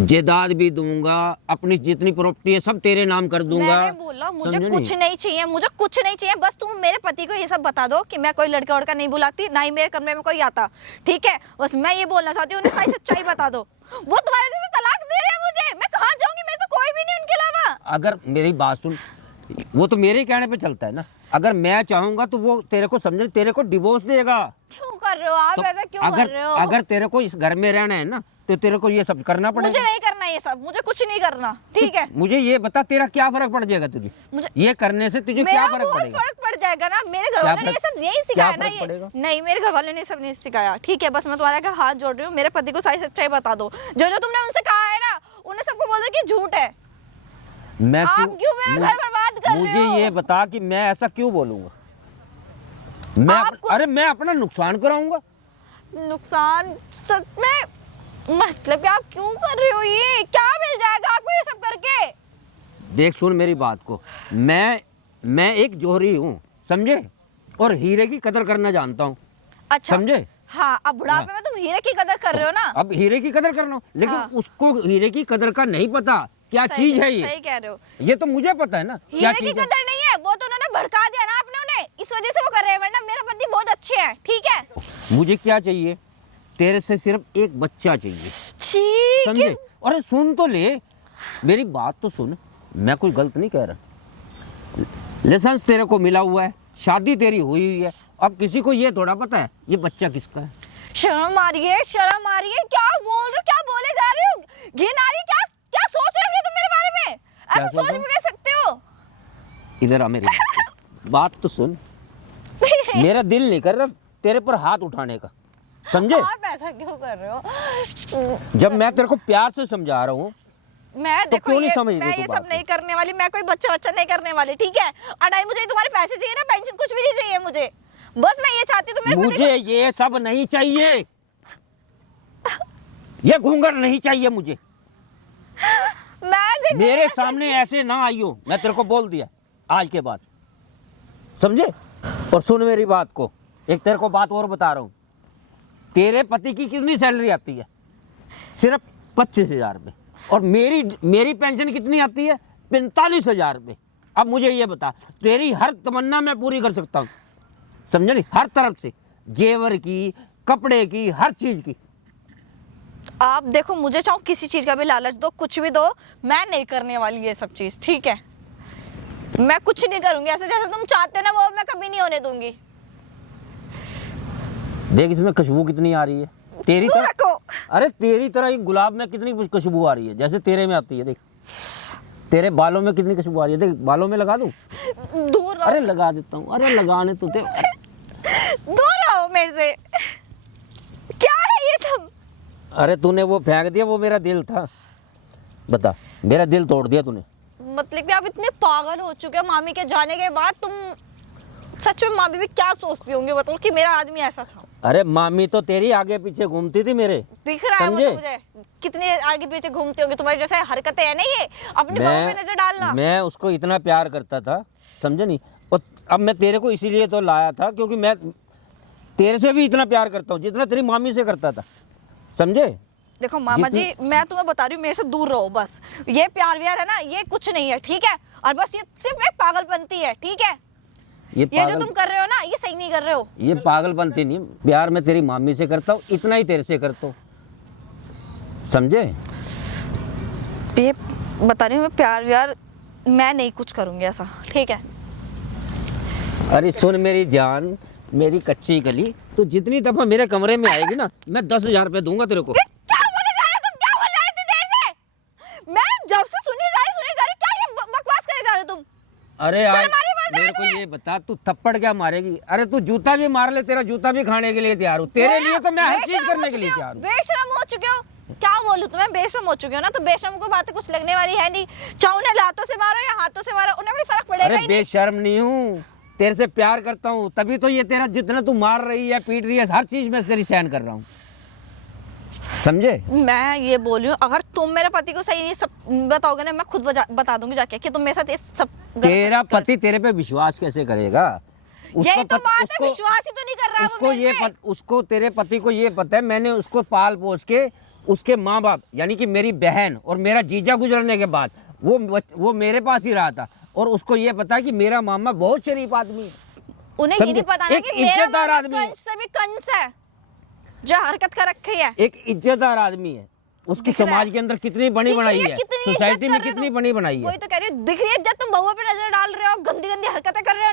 जायदाद भी दूंगा, अपनी जितनी प्रॉपर्टी है सब तेरे नाम कर दूंगा। मैंने बोला मुझे समझे कुछ नहीं चाहिए, मुझे कुछ नहीं चाहिए, बस तुम मेरे पति को ये सब बता दो कि मैं कोई लड़का वड़का नहीं बुलाती, ना ही मेरे कमरे में कोई आता, ठीक है? बस मैं ये बोलना चाहती हूँ, उन्हें सारी सच्चाई बता दो। वो तुम्हारे जैसे तलाक दे रहे हैं मुझे, मैं कहाँ जाऊंगी? मैं तो कोई भी नहीं उनके अलावा। अगर मेरी बात सुन, वो तो मेरे कहने पे चलता है ना, अगर मैं चाहूंगा तो वो तेरे को समझे, तेरे को डिवोर्स देगा। क्यों कर रहे हो आप तो ऐसा क्यों कर रहे हो? अगर तेरे को इस घर में रहना है ना, तो तेरे को ये सब करना मुझे पड़ेगा। नहीं करना ये सब, मुझे कुछ नहीं करना, ठीक है? मुझे ये बता, तेरा क्या फर्क पड़ जाएगा तुझे? मुझे ये करने से तुझे क्या मेरा फर्क बहुत पड़ेगा? फर्क पड़ जाएगा ना। मेरे घर वालों ने ये सब नहीं सिखाया ना, फर्क पड़ेगा? ये नहीं, मेरे घर वालों ने ये सब नहीं सिखाया, ठीक है? बस मैं तुम्हारे आगे हाथ जोड़ रही हूँ, मेरे पति को सारी सच्चाई बता दो। जो जो तुमने उनसे कहा है ना, उन्हें सबको बोल दो कि झूठ है। मैं आप क्यों मेरा घर बर्बाद कर रहे हो? मुझे ये बता कि मैं ऐसा क्यों बोलूंगा? मैं आपको- अरे मैं अपना नुकसान कराऊंगा? नुकसान सच में मतलब कि आप क्यों कर रहे हो ये? क्या मिल जाएगा आपको ये सब करके? देख सुन मेरी बात को, मैं एक जोहरी हूँ, समझे, और हीरे की कदर करना जानता हूँ, अच्छा समझे। हाँ, अब बुढ़ापे में तुम हीरे की कदर कर रहे हो ना। अब हीरे की कदर करना, लेकिन हाँ। उसको हीरे की कदर का नहीं पता क्या सही- चीज है ये। सही कह रहे हो। ये तो मुझे पता है ना क्या हीरे की चीज है। कदर नहीं है, वो तो उन्होंने भड़का दिया ना आपने उन्हें, इस वजह से वो कर रहे हैं, वरना मेरा पति बहुत अच्छे हैं, ठीक है। मुझे क्या चाहिए, तेरे से सिर्फ एक बच्चा चाहिए, छी, समझे। अरे सुन तो ले, मेरी बात तो सुन, मैं कोई गलत नहीं कह रहा। लाइसेंस तेरे को मिला हुआ है, शादी तेरी हुई हुई है, अब किसी को ये थोड़ा पता है ये बच्चा किसका है। शर्म आ रही है, शर्म आ रही है। क्या बोल रहे हो, क्या बोले जा रहे हो? घिन आ रही है, क्या क्या सोच रहे हो तुम मेरे बारे में? ऐसा सोच सोच रहा भी कह सकते हो? इधर आ मेरी बात तो सुन। मेरा दिल नहीं कर रहा तेरे पर हाथ उठाने का, समझे। आप ऐसा क्यों कर रहे हो? जब मैं तेरे को प्यार से समझा रहा हूँ, मैं तो देखो क्यों नहीं ये समझ रही मैं तू ये बात सब को? नहीं करने वाली, मैं कोई बच्चा नहीं करने वाली, ठीक है। और नहीं मुझे तुम्हारे पैसे चाहिए ना, पेंशन कुछ भी नहीं चाहिए मुझे, बस मैं ये चाहती हूँ मेरे पति मुझे ये सब नहीं चाहिए, ये घूंघट नहीं चाहिए मुझे। को मैं ऐसे नहीं- मेरे सामने ऐसे ना आइयो, मैं तेरे को बोल दिया आज के बाद, समझे। और सुन मेरी बात को, एक तेरे को बात और बता रहा हूँ, तेरे पति की कितनी सैलरी आती है? सिर्फ 25,000 रुपये, और मेरी पेंशन कितनी आती है? 45,000 रुपये। अब मुझे ये बता, तेरी हर तमन्ना मैं पूरी कर सकता हूँ, समझे नहीं, हर तरफ से, जेवर की, कपड़े की, हर चीज की। आप देखो, मुझे चाहो किसी चीज का भी लालच दो, कुछ भी दो, मैं नहीं करने वाली ये सब चीज, ठीक है। मैं कुछ नहीं करूंगी ऐसे जैसे तुम चाहते हो ना, वो मैं कभी नहीं होने दूंगी। देख इसमें खुशबू कितनी आ रही है, तेरी दूर तरह। रखो। अरे तेरी तरह एक गुलाब में कितनी खुशबू आ रही है, जैसे तेरे में आती है। देख तेरे बालों में कितनी खुशबू आ रही है, देख बालों में लगा दूं। दूर रहो, अरे लगा देता हूँ, अरे लगाने तो दे। दूर रहो मेरे से। क्या है ये सब? अरे तूने वो फेंक दिया, वो मेरा दिल था, बता, मेरा दिल तोड़ दिया तूने। मतलब कि आप इतने पागल हो चुके हो मामी के जाने के बाद। तुम सच में मामी भी क्या सोचती होंगी, बताओ कि मेरा आदमी ऐसा था। अरे मामी तो तेरी आगे पीछे घूमती थी मेरे, दिख रहा है वो समझे? तो मुझे, कितने आगे पीछे घूमती होंगी, तुम्हारी जैसे हरकतें है ना ये, अपनी बहू पे नजर डालना। मैं उसको इतना प्यार करता था, समझे नहीं। और अब मैं तेरे को इसीलिए तो लाया था क्योंकि मैं तेरे से भी इतना प्यार करता हूँ जितना तेरी मामी से करता था, समझे। देखो मामा जी, मैं तुम्हें बता रही हूँ, मेरे से दूर रहो बस। ये प्यार व्यार है ना, ये कुछ नहीं है, ठीक है। और बस ये सिर्फ एक पागलपंती है, ठीक है। ये जो तुम कर रहे हो ना, ये सही नहीं कर रहे हो। ये पागलपंती नहीं, प्यार मैं तेरी मामी से करता हूँ, इतना ही तेरे से करता हूँ, समझे। ये बता रही हूँ, मैं प्यार व्यार मैं नहीं कुछ करूंगी ऐसा, ठीक है। अरे सुन मेरी जान, मेरी कच्ची कली, तो जितनी दफा मेरे कमरे में आएगी ना, मैं 10,000 रुपये दूंगा तेरे को। क्या बोले जा रहे हो तुम? क्या बोल रहे हो इतनी देर से? मैं जब से सुनी जा रही, क्या ये बकवास करे जा रहे हो तुम? अरे यार शर्म आ रही है बात मेरे को करने में? ये बता, तू थप्पड़ क्या मारेगी? अरे तू जूता भी मार ले, तेरा जूता भी खाने के लिए तैयार हूँ, तेरे लिए तो मैं हर चीज बेशरम हो करने के लिए चुके हो, तैयार हूँ। बेशरम हो चुके हो। क्या बोलूं तुम्हें, बेशरम हो चुके हो ना, तो बेशरम को बातें कुछ लगने वाली है नहीं। चाहे उन्हें लातों से मारो या हाथों से मारो, उन्हें कोई फर्क पड़ेगा अरे ही नहीं। बेशर्म नहीं हूँ, तेरे से प्यार करता हूँ, तभी तो ये तेरा जितना तू मार रही है, पीट रही है, हर चीज में तेरी सहन कर रहा हूँ, समझे। मैं ये बोल रही हूँ, अगर तुम मेरे पति को सही नहीं सब बताओगे ना, मैं खुद बता दूंगी जाके कि तुम मेरे साथ ये सब गलत तेरा कर- पति तेरे पे विश्वास कैसे करेगा? यही तो बात है, उसको- विश्वास ही तो नहीं कर रहा है वो उसको मेरे ये पे। उसको तेरे पति को ये पता है, मैंने उसको पाल पोस के, उसके माँ बाप यानी कि मेरी बहन और मेरा जीजा गुजरने के बाद वो मेरे पास ही रहा था, और उसको ये पता है कि मेरा मामा बहुत शरीफ आदमी है। उन्हें ये समझे? नहीं पता ना एक कि मेरा इज्जतदार मामा आदमी है। कंस से भी कंस है, जो हरकत कर रखी है। एक इज्जतदार आदमी है, उसकी दिख रहा समाज है। के अंदर कितनी बनी दिख रही बनाई है, है, कितनी इज्जत सोसाइटी कर में रहे हो कितनी तुम। बनी बनाई वही है। तो कह रही हूँ, दिख रही है जब तुम बहुआ पे नजर डाल रहे हो, गंदी गंदी हरकतें कर रहे हो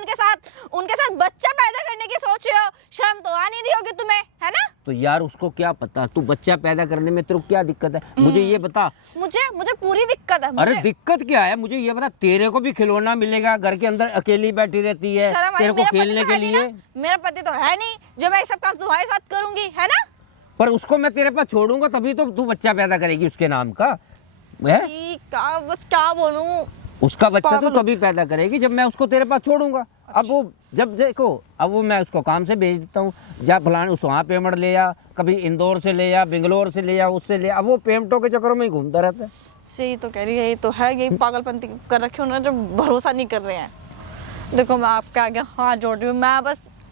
उनके साथ बच्चा पैदा करने की सोच रहे हो, शर्म तो आ नहीं रही होगी तुम्हें, है ना। तो यार उसको क्या पता, तू बच्चा पैदा करने में तेरे को क्या दिक्कत है, मुझे ये बता। मुझे पूरी दिक्कत है। अरे मुझे दिक्कत क्या है, मुझे ये बता, तेरे को भी खिलौना मिलेगा, घर के अंदर अकेली बैठी रहती है, शर्म आ रही, तेरे को मेरा पति खेलने तो के है नहीं लिए। ना, मेरा पति तो है नहीं जो मैं ये सब काम तुम्हारे साथ करूंगी, है ना। पर उसको मैं तेरे पास छोड़ूंगा तभी तो तू बच्चा पैदा करेगी उसके नाम का है? ठीक है, बस क्या बोलूं, उसका बच्चा तो पागल हो तभी पैदा करेगी जब मैं उसको तेरे पास छोड़ूंगा। अब वो जब देखो, अब वो मैं उसको काम से भेज देता हूँ, जा फलाने उस वहाँ पेमेंट ले आ, कभी इंदौर से ले आ, बेंगलोर से ले आ, उससे ले आ, अब वो पेमेंटों के चक्करों में ही घूमता रहता है। सही तो कह रही है, ये तो है, यही पागलपंती कर रखी हो ना जो भरोसा नहीं कर रहे हैं। देखो मैं आपके आगे हाथ जोड़ रही हूँ,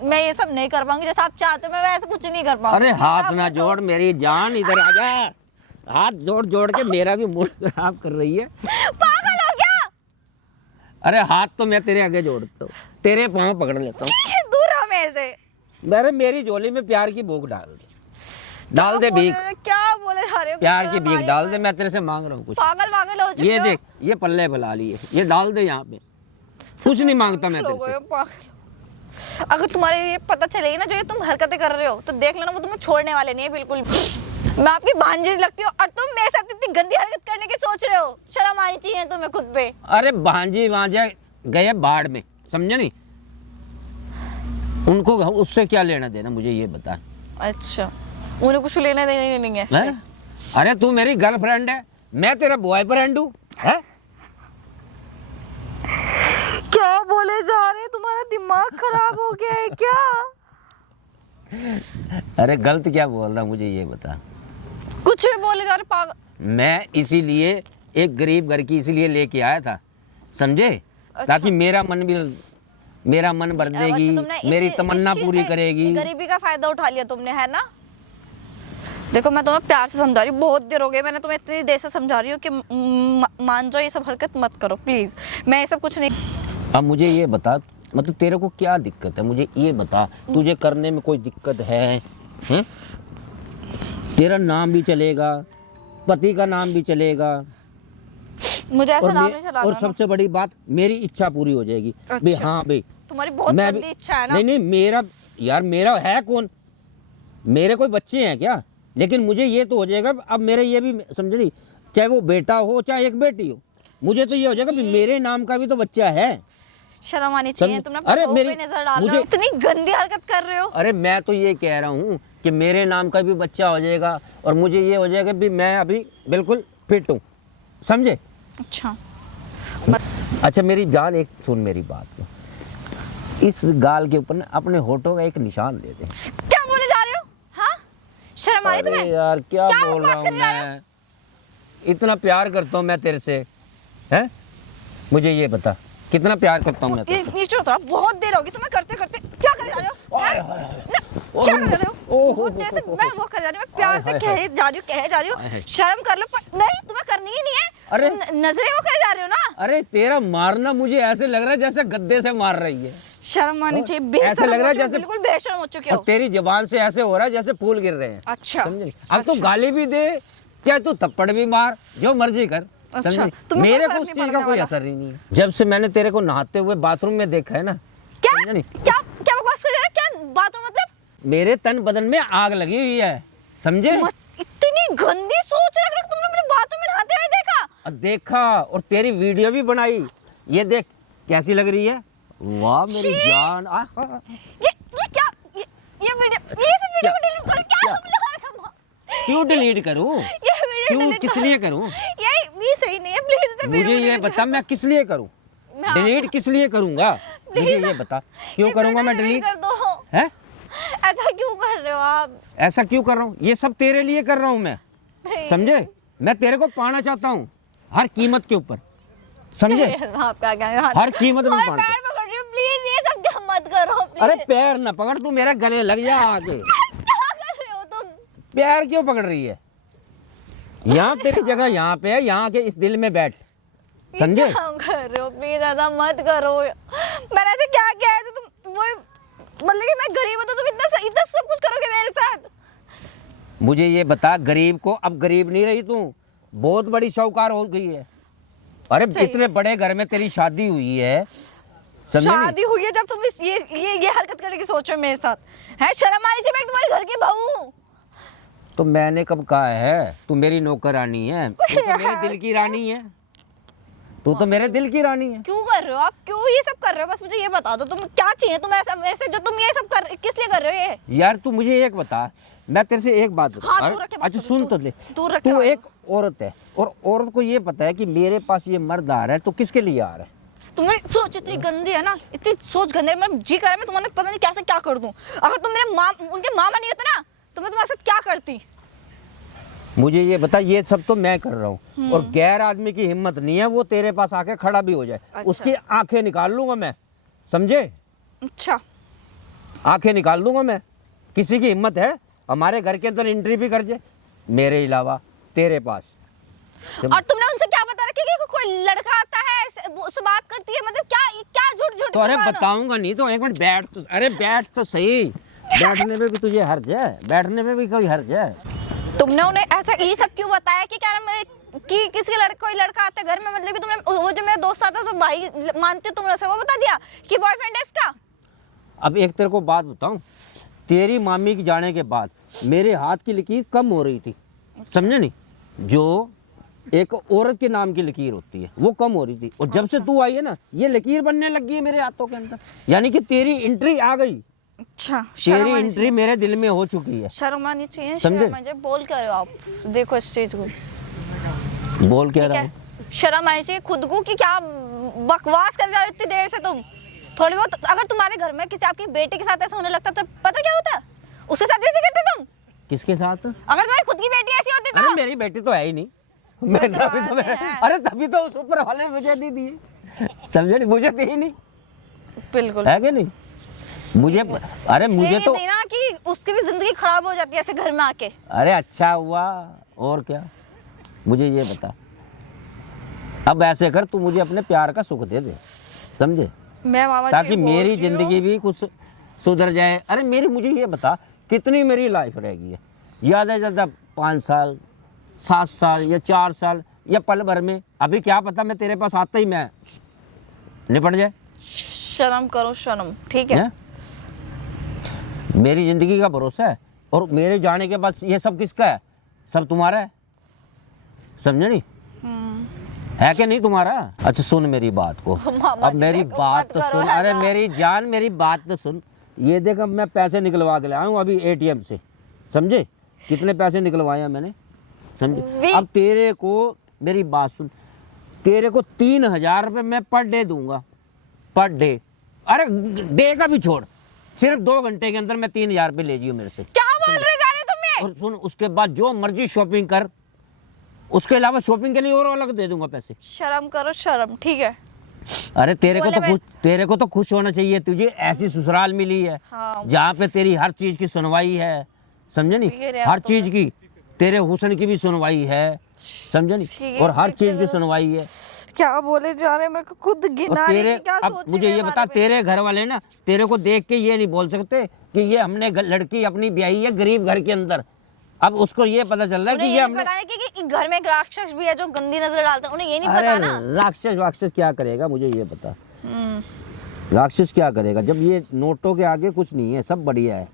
मैं ये सब नहीं कर पाऊंगी, जैसे आप चाहते हो मैं वैसे कुछ नहीं कर पाऊंगी। अरे हाथ ना जोड़ मेरी जान, इधर आ जा। हाथ जोड़ जोड़ के मेरा भी मूड खराब कर रही है। पागल हो क्या? अरे हाथ तो मैं तेरे आगे जोड़ता हूँ, तेरे पाँव पकड़ लेता हूँ। दूर रहो मेरे से। मेरी झोली में प्यार की भूख डाल दे भीख, क्या बोले जा रहे हो? प्यार की भीख हमारी डाल दे, मैं तेरे से मांग रहा हूँ कुछ। पागल हो चुके ये हो। देख, ये पल्ले भला लिए, ये डाल दे यहाँ पे, कुछ नहीं मांगता मैं तेरे से। पागल। अगर तुम्हारे ये पता चलेगी ना जो ये तुम हरकतें कर रहे हो तो देख लेना वो तुम्हें छोड़ने वाले नहीं है बिल्कुल भी। मैं आपकी भांजी लगती हूँ और तुम मेरे साथ इतनी गंदी हरकत करने की सोच रहे हो, शर्म आनी चाहिए तुम्हें खुद पे। अरे भांजी भांजा गए बाढ़ में, समझे नहीं, उनको उससे क्या लेना देना, मुझे ये बता। अच्छा, उन्हें कुछ लेना देना नहीं है इससे? हैं? अरे तू मेरी गर्लफ्रेंड है, मैं तेरा बॉयफ्रेंड हूँ, है? क्या बोले जा रहे हैं? तुम्हारा दिमाग खराब हो गया है क्या? अरे गलत क्या बोल रहा, मुझे ये बता। कुछ भी बोले जा रहे पागल। मैं इसीलिए एक गरीब घर की इसीलिए लेके आया था, समझे? ताकि मेरा मन भर देगी, अच्छा, तुमने मेरी इस तमन्ना चीज़ पूरी का- करेगी। गरीबी का फायदा उठा लिया तुमने, है ना? देखो मैं तुम्हें प्यार से समझा रही हूँ, बहुत देर हो गई मैंने तुम्हें इतनी देर से समझा रही हूँ कि मान जाओ, ये सब हरकत मत करो प्लीज। मैं ये सब कुछ नहीं। अब मुझे ये बता, मतलब तेरे को क्या दिक्कत है, मुझे ये बता, तुझे करने में कोई दिक्कत है? हैं? तेरा नाम भी चलेगा, पति का नाम भी चलेगा, मुझे ऐसा नाम और नहीं चलाना ना। सबसे बड़ी बात, मेरी इच्छा पूरी हो जाएगी। अच्छा। भाई हाँ भाई, तुम्हारी बहुत मैं गंदी इच्छा है ना। नहीं मेरा यार, मेरा है कौन, मेरे कोई बच्चे हैं क्या? लेकिन मुझे ये तो हो जाएगा, अब मेरे ये भी समझ नहीं, चाहे वो बेटा हो चाहे एक बेटी हो, मुझे तो ये हो जाएगा कि मेरे नाम का भी तो बच्चा है। शर्म आनी चाहिए, तुमने अरे अपने मेरी- पे नजर डाल रहे हो, इतनी गंदी हरकत कर रहे हो। अरे मैं तो ये कह रहा हूँ कि मेरे नाम का भी बच्चा हो जाएगा और मुझे ये हो जाएगा कि मैं अभी बिल्कुल फिट हूँ, समझे? अच्छा अच्छा मेरी जान, एक सुन मेरी बात को, इस गाल के ऊपर ना अपने होठों का एक निशान दे दे। क्या बोले जा रहे हो? हाँ, शर्म आ रही अरे तुम्हें? यार क्या क्या बोल रहा बकवास हूँ कर जा रहे हो? मैं, इतना प्यार करता हूँ मैं तेरे से, हैं? मुझे ये बता, कितना प्यार करता हूँ मैं तेरे से? नीचे उतरो, बहुत देर होगी तुम्हें करते करते। क्या कर जा रहे हो? ओ, क्या कर रहे हो? ओहो, बहुत देर से मैं वो कर जा रही हूँ, मैं प्यार से हाय, कह जा रही हूँ, शर्म कर लो। पर नहीं, तुम्हें करनी ही नहीं है। अरे। नजरें वो करे जा रहे हो ना। अरे तेरा मारना मुझे ऐसे लग रहा है जैसे गद्दे से मार रही है, शर्म आनी चाहिए, ऐसे बेशर्म लग रहा है हो चुके हो, जैसे- बिल्कुल बेशर्म हो चुके और हो। तेरी जबान से ऐसे हो रहा है जैसे फूल गिर रहे हैं। अच्छा, समझे? अब तो गाली भी दे, चाहे तू थप्पड़ भी मार, जो मर्जी कर, अच्छा, समझे? तुम्हें मेरे कोई को फर्क उस नहीं चीज का पड़ने कोई वाला। असर ही नहीं है। जब से मैंने तेरे को नहाते हुए बाथरूम में देखा है ना, क्या समझे नहीं? क्या क्या बकवास कर रहे हो? क्या बात हो मतलब? मेरे तन बदन में आग लगी हुई है, समझे? इतनी गंदी सोच रख रख तुमने अपनी बातों में नहाते हुए देखा? और देखा और तेरी वीडियो भी बनाई, ये देख कैसी लग रही है। वाह मेरी छी! जान, ये क्या ये वीडियो, ये सब वीडियो को डिलीट करो। क्या तुम लगा रखा वहाँ? क्यों डिलीट करूं? ये वीडियो क्यों, डिलीट किस करो। लिए करूं? ये सही नहीं है, प्लीज इसे मुझे वीडियो ये डिलीट बता, मैं किस लिए करूं? मैं- डिलीट किस लिए करूंगा? मुझे ये बता, क्यों ये करूंगा मैं वीडियो डिलीट? कर दो। है? ऐसा क्यों कर रहे हो आप? ऐसा क्यों कर रहा हूँ? ये सब तेरे लिए कर रहा हूँ मैं, समझे? मैं तेरे को पाना चाहता हूँ हर कीमत के ऊपर, समझे? आप क्या कह रहे हो? हर कीमत में तुम्हारे पाना। पैर पकड़ रही हूँ, प्लीज ये सब क्या मत करो प्लीज। अरे पैर ना पकड़, तू मेरा गले लग जा आके। क्या कर रहे हो तुम? पैर क्यों पकड़ रही है? यहाँ तेरी जगह यहाँ पे है, यहाँ के इस दिल में बैठ, समझे? क्या कर रहे हो? प्लीज ऐसा मत करो। मैंने ऐसे क्या किया है तो तुम वो, मतलब कि मैं गरीब हूँ तो तुम इतना सब कुछ करोगे मेरे साथ? मुझे ये बता, गरीब को अब गरीब नहीं रही तू, बहुत बड़ी शाहूकार हो गई है। अरे सही। इतने बड़े घर में तेरी शादी हुई है, समझे नहीं? शादी हुई है जब तुम ये हरकत करने की सोच रहे हो मेरे साथ, है? शर्म आनी चाहिए, मैं तुम्हारे घर की बहू हूँ। तो मैंने कब कहा है तू मेरी नौकरानी है? तू तो मेरे दिल की रानी है, तू तो मेरे दिल की रानी है। क्यों कर रहे हो आप, क्यों ये सब कर रहे हो? बस मुझे ये बता दो, तुम क्या चाहिए तुम्हें ऐसा मेरे से जो तुम ये सब कर किस लिए कर रहे हो ये? यार तू मुझे एक बता, मैं तेरे से एक बात हाँ, दूर रख के बात अच्छा करो, सुन दूर- तो ले। दूर रख के तू बात एक औरत है और औरत को ये पता है कि मेरे पास ये मर्द आ रहा है, तो किसके लिए आ रहा है? तुम्हारी सोच इतनी गंदी है ना, इतनी सोच गंदी है, मैं जी कर रहा है मैं तुम्हारे पता नहीं कैसे क्या कर दूं। अगर तुम मेरे माँ उनके मामा नहीं होते ना तो मैं तुम्हारे साथ क्या करती? मुझे ये बता, ये सब तो मैं कर रहा हूँ और गैर आदमी की हिम्मत नहीं है वो तेरे पास आके खड़ा भी हो जाए। अच्छा। उसकी आंखें निकाल लूंगा मैं, समझे? अच्छा, आंखें निकाल दूंगा मैं। किसी की हिम्मत है हमारे घर के अंदर एंट्री भी कर जाए मेरे अलावा तेरे पास? और तुमने उनसे क्या बता रखा है कि कोई लड़का आता है उससे बात करती है, मतलब क्या झूठ झूठ तो अरे क्यों मानो? बताऊंगा नहीं तो एक मिनट बैठ तो, अरे बैठ तो सही। बैठने में भी तुझे हर्ज है? बैठने में भी कोई हर्ज है? तुमने उन्हें ऐसा ये सब क्यों बताया कि क्या नाम कि किसी लड़के कोई लड़का आता है घर में, मतलब कि तुमने वो जो मेरा दोस्त आता है उसको भाई मानते हो, तुमने उसे वो बता दिया कि बॉयफ्रेंड है इसका? अब एक तेरे को बात बताऊं, तेरी मामी के जाने के बाद मेरे हाथ की लकीर कम हो रही थी, समझे नहीं? जो एक औरत के नाम की लकीर होती है वो कम हो रही थी, और जब से तू आई है ना ये लकीर बनने लग गई है मेरे हाथों के अंदर। यानी कि तेरी एंट्री आ गई, अच्छा, तेरी एंट्री मेरे दिल में हो चुकी है। शर्म आनी चाहिए, समझे? शर्म आनी चाहिए। बोल कर रहे हो आप, देखो इस चीज को, बोल क्या ठीक रहा है? हूँ? शर्म आनी चाहिए खुद को कि क्या बकवास कर जा रहे हो इतनी देर से तुम। थोड़ी बहुत अगर तुम्हारे घर में किसी आपकी बेटी के साथ ऐसा होने लगता तो पता क्या होता? उसके साथ भी ऐसे करते तुम? किसके साथ? अगर तुम्हारी खुद की बेटी ऐसी होती अरे तो? मेरी बेटी तो है ही नहीं। मैं तो तभी तो बात है। अरे तभी तो उस ऊपर वाले ने मुझे नहीं दिए, समझे नहीं? मुझे दी ही नहीं, बिल्कुल है कि नहीं? मुझे अरे मुझे इसलिए तो देना कि उसकी भी जिंदगी खराब हो जाती है ऐसे घर में आके। अरे अच्छा हुआ, और क्या? मुझे ये बता, अब ऐसे कर तू मुझे अपने प्यार का सुख दे दे, समझे? मैं मामा जी ताकि बोल मेरी रही हूँ। जिंदगी भी कुछ सुधर जाए। अरे मेरी मुझे ये बता कितनी मेरी लाइफ रहेगी है? ज़्यादा से ज़्यादा 5 साल, 7 साल या 4 साल या पल भर में? अभी क्या पता मैं तेरे पास आता ही मैं निपट जाए। शर्म करो, शर्म, ठीक है? हैं? मेरी जिंदगी का भरोसा है और मेरे जाने के बाद ये सब किसका है? सब तुम्हारा है, समझे नहीं? है कि नहीं तुम्हारा? अच्छा सुन मेरी बात को, मामा अब जी, मेरी देखो, बात मत तो करो सुन। अरे ऐसा। मेरी जान मेरी बात तो सुन। ये देख अब मैं पैसे निकलवा के लाया हूँ अभी एटीएम से, समझे? कितने पैसे निकलवाए हैं मैंने, समझे? अब तेरे को मेरी बात सुन, तेरे को 3000 रुपये मैं पर डे दूंगा, पर डे। अरे डे का भी छोड़, सिर्फ 2 घंटे के अंदर मैं 3000 रुपये ले जियो मेरे से। क्या बोल रहे जा रहे तुम ये? और सुन उसके बाद जो मर्जी शॉपिंग कर, उसके अलावा शॉपिंग के लिए और अलग दे दूंगा पैसे। शर्म करो, शर्म, ठीक है? अरे तेरे को बोले तो खुश, तेरे को तो खुश होना चाहिए, तुझे ऐसी ससुराल मिली है हाँ। जहाँ पे तेरी हर चीज की सुनवाई है, समझे नहीं? ठीक है, हर तो चीज की, तेरे हुस्न की भी सुनवाई है, समझे नहीं? ठीक है, और हर ठीक चीज है। की सुनवाई है। क्या बोले जा रहे हैं, मेरे को खुद और गिना रही तेरे है, क्या अब सोच मुझे रहे ये हैं बता, हमारे पे? तेरे घर वाले ना तेरे को देख के ये नहीं बोल सकते कि ये हमने लड़की अपनी ब्याही है गरीब घर के अंदर। अब उसको ये पता चल रहा है कि उन्हें ये ये हमने, पता है कि घर में एक राक्षस भी है जो गंदी नजर डालता है, उन्हें ये नहीं अरे पता ना। राक्षस वाक्षस क्या करेगा मुझे ये बता, राक्षस क्या करेगा? जब ये नोटों के आगे कुछ नहीं है, सब बढ़िया है,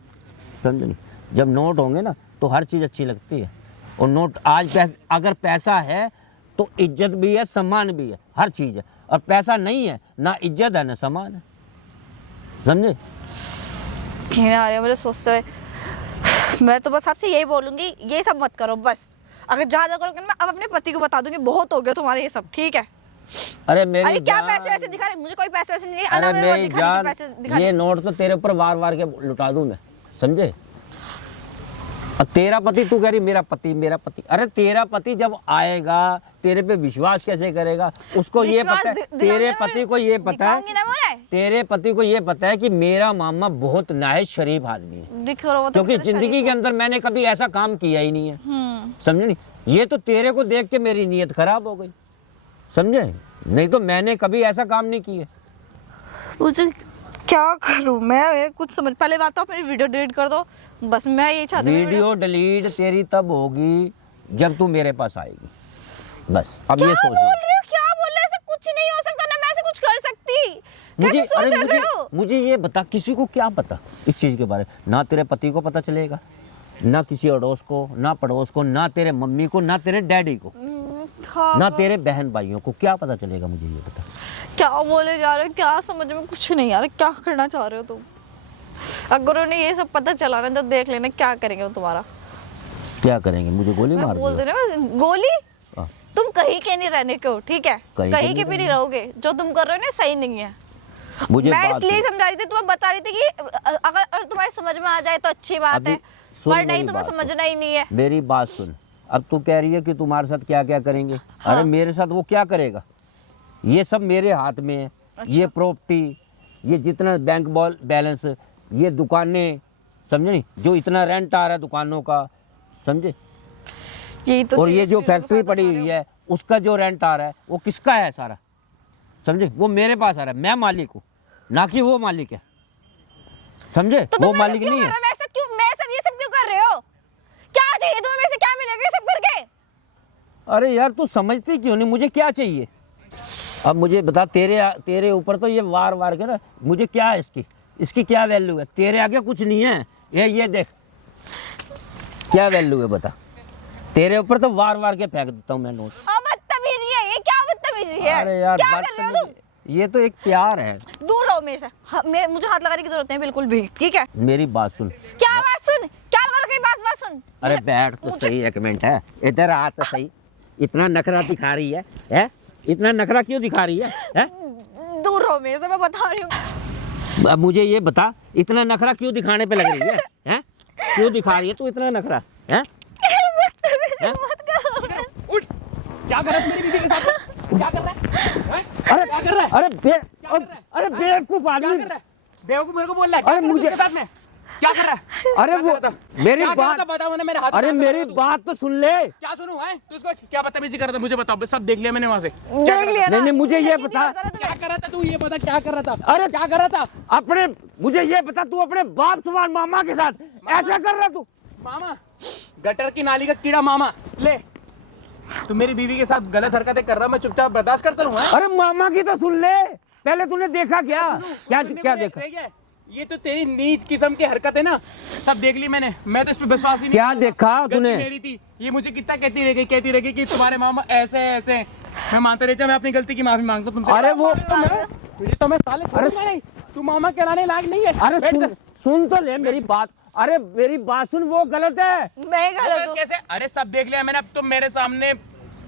समझ नहीं? जब नोट होंगे ना तो हर चीज़ अच्छी लगती है। और नोट आज अगर पैसा है तो इज्जत भी है, सम्मान भी है, हर चीज़ है। और पैसा नहीं है, ना इज्जत है ना सम्मान है, समझे? घिन आ रही है मुझे सोचते हुए। मैं तो बस आपसे यही बोलूंगी, ये सब मत करो बस। अगर ज्यादा करोगे ना मैं अब अपने पति को बता दूंगी, बहुत हो गया तुम्हारे ये सब, ठीक है? अरे मेरी अरे क्या जान, पैसे वैसे दिखा रहे, मुझे कोई पैसे वैसे नहीं, अरे मेरी जान, पैसे दिखा ये नोट तो तेरे ऊपर वार वार के लुटा दूं मैं, समझे? और तेरा पति, तू कह रही मेरा पति मेरा पति, अरे तेरा पति जब आएगा तेरे पे विश्वास कैसे करेगा? उसको ये विश्वास पता है, दिखाऊंगी तेरे ना पति को ये पता दिखाऊंगी ना है, मैं, तेरे पति को ये पता है कि मेरा मामा बहुत नाहिद शरीफ आदमी है, दिख रहा हो तो क्योंकि कितना जिंदगी शरीफ के अंदर मैंने कभी ऐसा काम किया ही नहीं है, हो। समझे नहीं? ये तो तेरे को देख के मेरी नीयत खराब हो गई, समझे? नहीं तो मैंने कभी ऐसा काम नहीं किया। मुझे क्या करूं मैं कुछ समझ, पहले बात तो आप मेरी वीडियो डिलीट कर दो, बस मैं ये चाहती हूँ वीडियो डिलीट तेरी तब होगी जब तू मेरे पास आएगी, बस। अब क्या ये सोच बोल रहे हो, क्या बोल रहे हो? ऐसा कुछ नहीं हो सकता ना, मैं ऐसे कुछ कर सकती, कैसे सोच रहे हो? मुझे ये बता, किसी को क्या पता इस चीज के बारे में? ना तेरे पति को पता चलेगा, ना किसी अड़ोस को, ना पड़ोस को, ना तेरे मम्मी को, ना तेरे डैडी को, हाँ, ना तेरे बहन भाइयों को क्या पता चलेगा, मुझे ये बता। क्या बोले जा रहे हो, क्या समझ में कुछ नहीं आ रहा, क्या करना चाह रहे हो तुम? अगर उन्हें ये सब पता चला ना तो देख लेना क्या करेंगे वो तुम्हारा। क्या करेंगे, मुझे गोली मैं मार बोल दियो। दे रही हूँ गोली, हाँ। तुम कहीं के नहीं रहने को, ठीक है? कहीं कहीं के के भी नहीं नहीं रहोगे, जो तुम कर रहे हो ना सही नहीं है। मुझे मैं बात इसलिए समझा रही थी, तुम्हें बता रही थी कि अगर तुम्हारे समझ में आ जाए तो अच्छी बात अभी है, सुन पर नहीं मेरी तुम्हें बात। समझना ही नहीं है। मेरी बात सुन, अब तू कह रही है कि तुम्हारे साथ क्या क्या करेंगे। हाँ। अरे मेरे साथ वो क्या करेगा, ये सब मेरे हाथ में है। ये प्रॉपर्टी, ये जितना बैंक बैलेंस, ये दुकानें, समझे नहीं, जो इतना रेंट आ रहा है दुकानों का, समझे, यही तो और ये चीज़ जो है, इसलिए फैक्ट्री तो पड़ी बता रही हुई हूँ। है उसका जो रेंट आ रहा है वो किसका है सारा, समझे, वो मेरे पास आ रहा है, मैं मालिक हूँ, ना कि वो मालिक है, समझे, तो वो तुम मालिक क्यों नहीं कर है। रहे हो मेरे साथ, क्यों मेरे साथ ये सब क्यों कर रहे हो? क्या चाहिए तुम्हें मेरे से, क्या मिलेगा ये सब करके? अरे यार तू समझती क्यों नहीं, मुझे क्या चाहिए। अब मुझे बता, तेरे ऊपर तो ये वार वार के ना, मुझे क्या है इसकी क्या वैल्यू है, तेरे आगे कुछ नहीं है। ये देख क्या वैल्यू है बता, तेरे ऊपर तो वार वार के फेंक देता हूँ मैं नोट। हाँ, बदतमीजी है ये, क्या बदतमीजी है? अरे यार क्या कर रहे हो तुम? ये तो एक प्यार है। दूर रहो मेरे से, हाँ, मुझे हाथ लगाने की जरूरत नहीं बिल्कुल भी, ठीक है? मेरी बात सुन। क्या बात सुन, क्या लगा रखी बात सुन। अरे मुझे- बैठ तो मुझे- सही, एक मिनट है, इधर आ तो सही। इतना नखरा दिखा रही है? इतना नखरा क्यों दिखा रही है? दूर रहो मेरे से, मैं बता रही हूँ। अब मुझे ये बता, इतना नखरा क्यों दिखाने पे लग रही है? हैं? क्यों दिखा रही है तू इतना नखरा? हैं? मत करो। उठ, क्या कर रहा है मेरी बीवी के साथ? क्या कर रहा है? हैं? क्या कर रहा है? अरे बेवकूफ क्या आदमी। कर रहा है? बेवकूफ मेरे को बोल रहा है, क्या अरे कर रहा है मुझे- उसके साथ में? क्या कर रहा है? अरे क्या वो कर रहा था? मेरी क्या कर रहा था? बात, बता, मैंने मेरे हाथ अरे में क्या मेरी कर रहा था तू? बात तो सुन ले। क्या सुनूं है? तू इसको क्या बदतमीजी कर रहा था, मुझे बताओ, सब देख लिया मैंने वहां से। देख लिया ना? नहीं, मुझे ये लेकिन बता। नहीं होता ना क्या तुम्हें। कर रहा था तू, ये बता, क्या कर रहा था? अरे क्या कर रहा था? अपने, मुझे ये बता, तू अपने बाप समान मामा के साथ ऐसा कर रहा तू? मामा, गटर की नाली का कीड़ा मामा, ले, तू मेरी बीवी के साथ गलत हरकतें कर रहा, मैं चुपचाप बर्दाश्त करता रहूं? हैं? अरे मामा की तो सुन ले, पहले तूने देखा क्या क्या सुनने क्या को देखा? रह गया है। ये तो तेरी नीच किस्म की हरकत है ना, सब देख ली मैंने, मैं तो इस पे विश्वास ही नहीं क्या करता। देखा गलती तूने? मेरी थी, ये मुझे कितना कहती रह गई कि तुम्हारे मामा ऐसे ऐसे। मैं मानता रहता, मैं अपनी गलती की माफी मांगता हूं तुमसे। अरे वो- तुझे तो मैं साले छोड़ूंगा नहीं, तू मामा कहलाने लायक नहीं है। अरे बैठ सुन, कर। सुन तो ले मेरी बात। अरे मेरी बात सुन, वो गलत है। मैं गलत हूँ। कैसे? अरे सब देख लिया मैंने, अब तुम मेरे सामने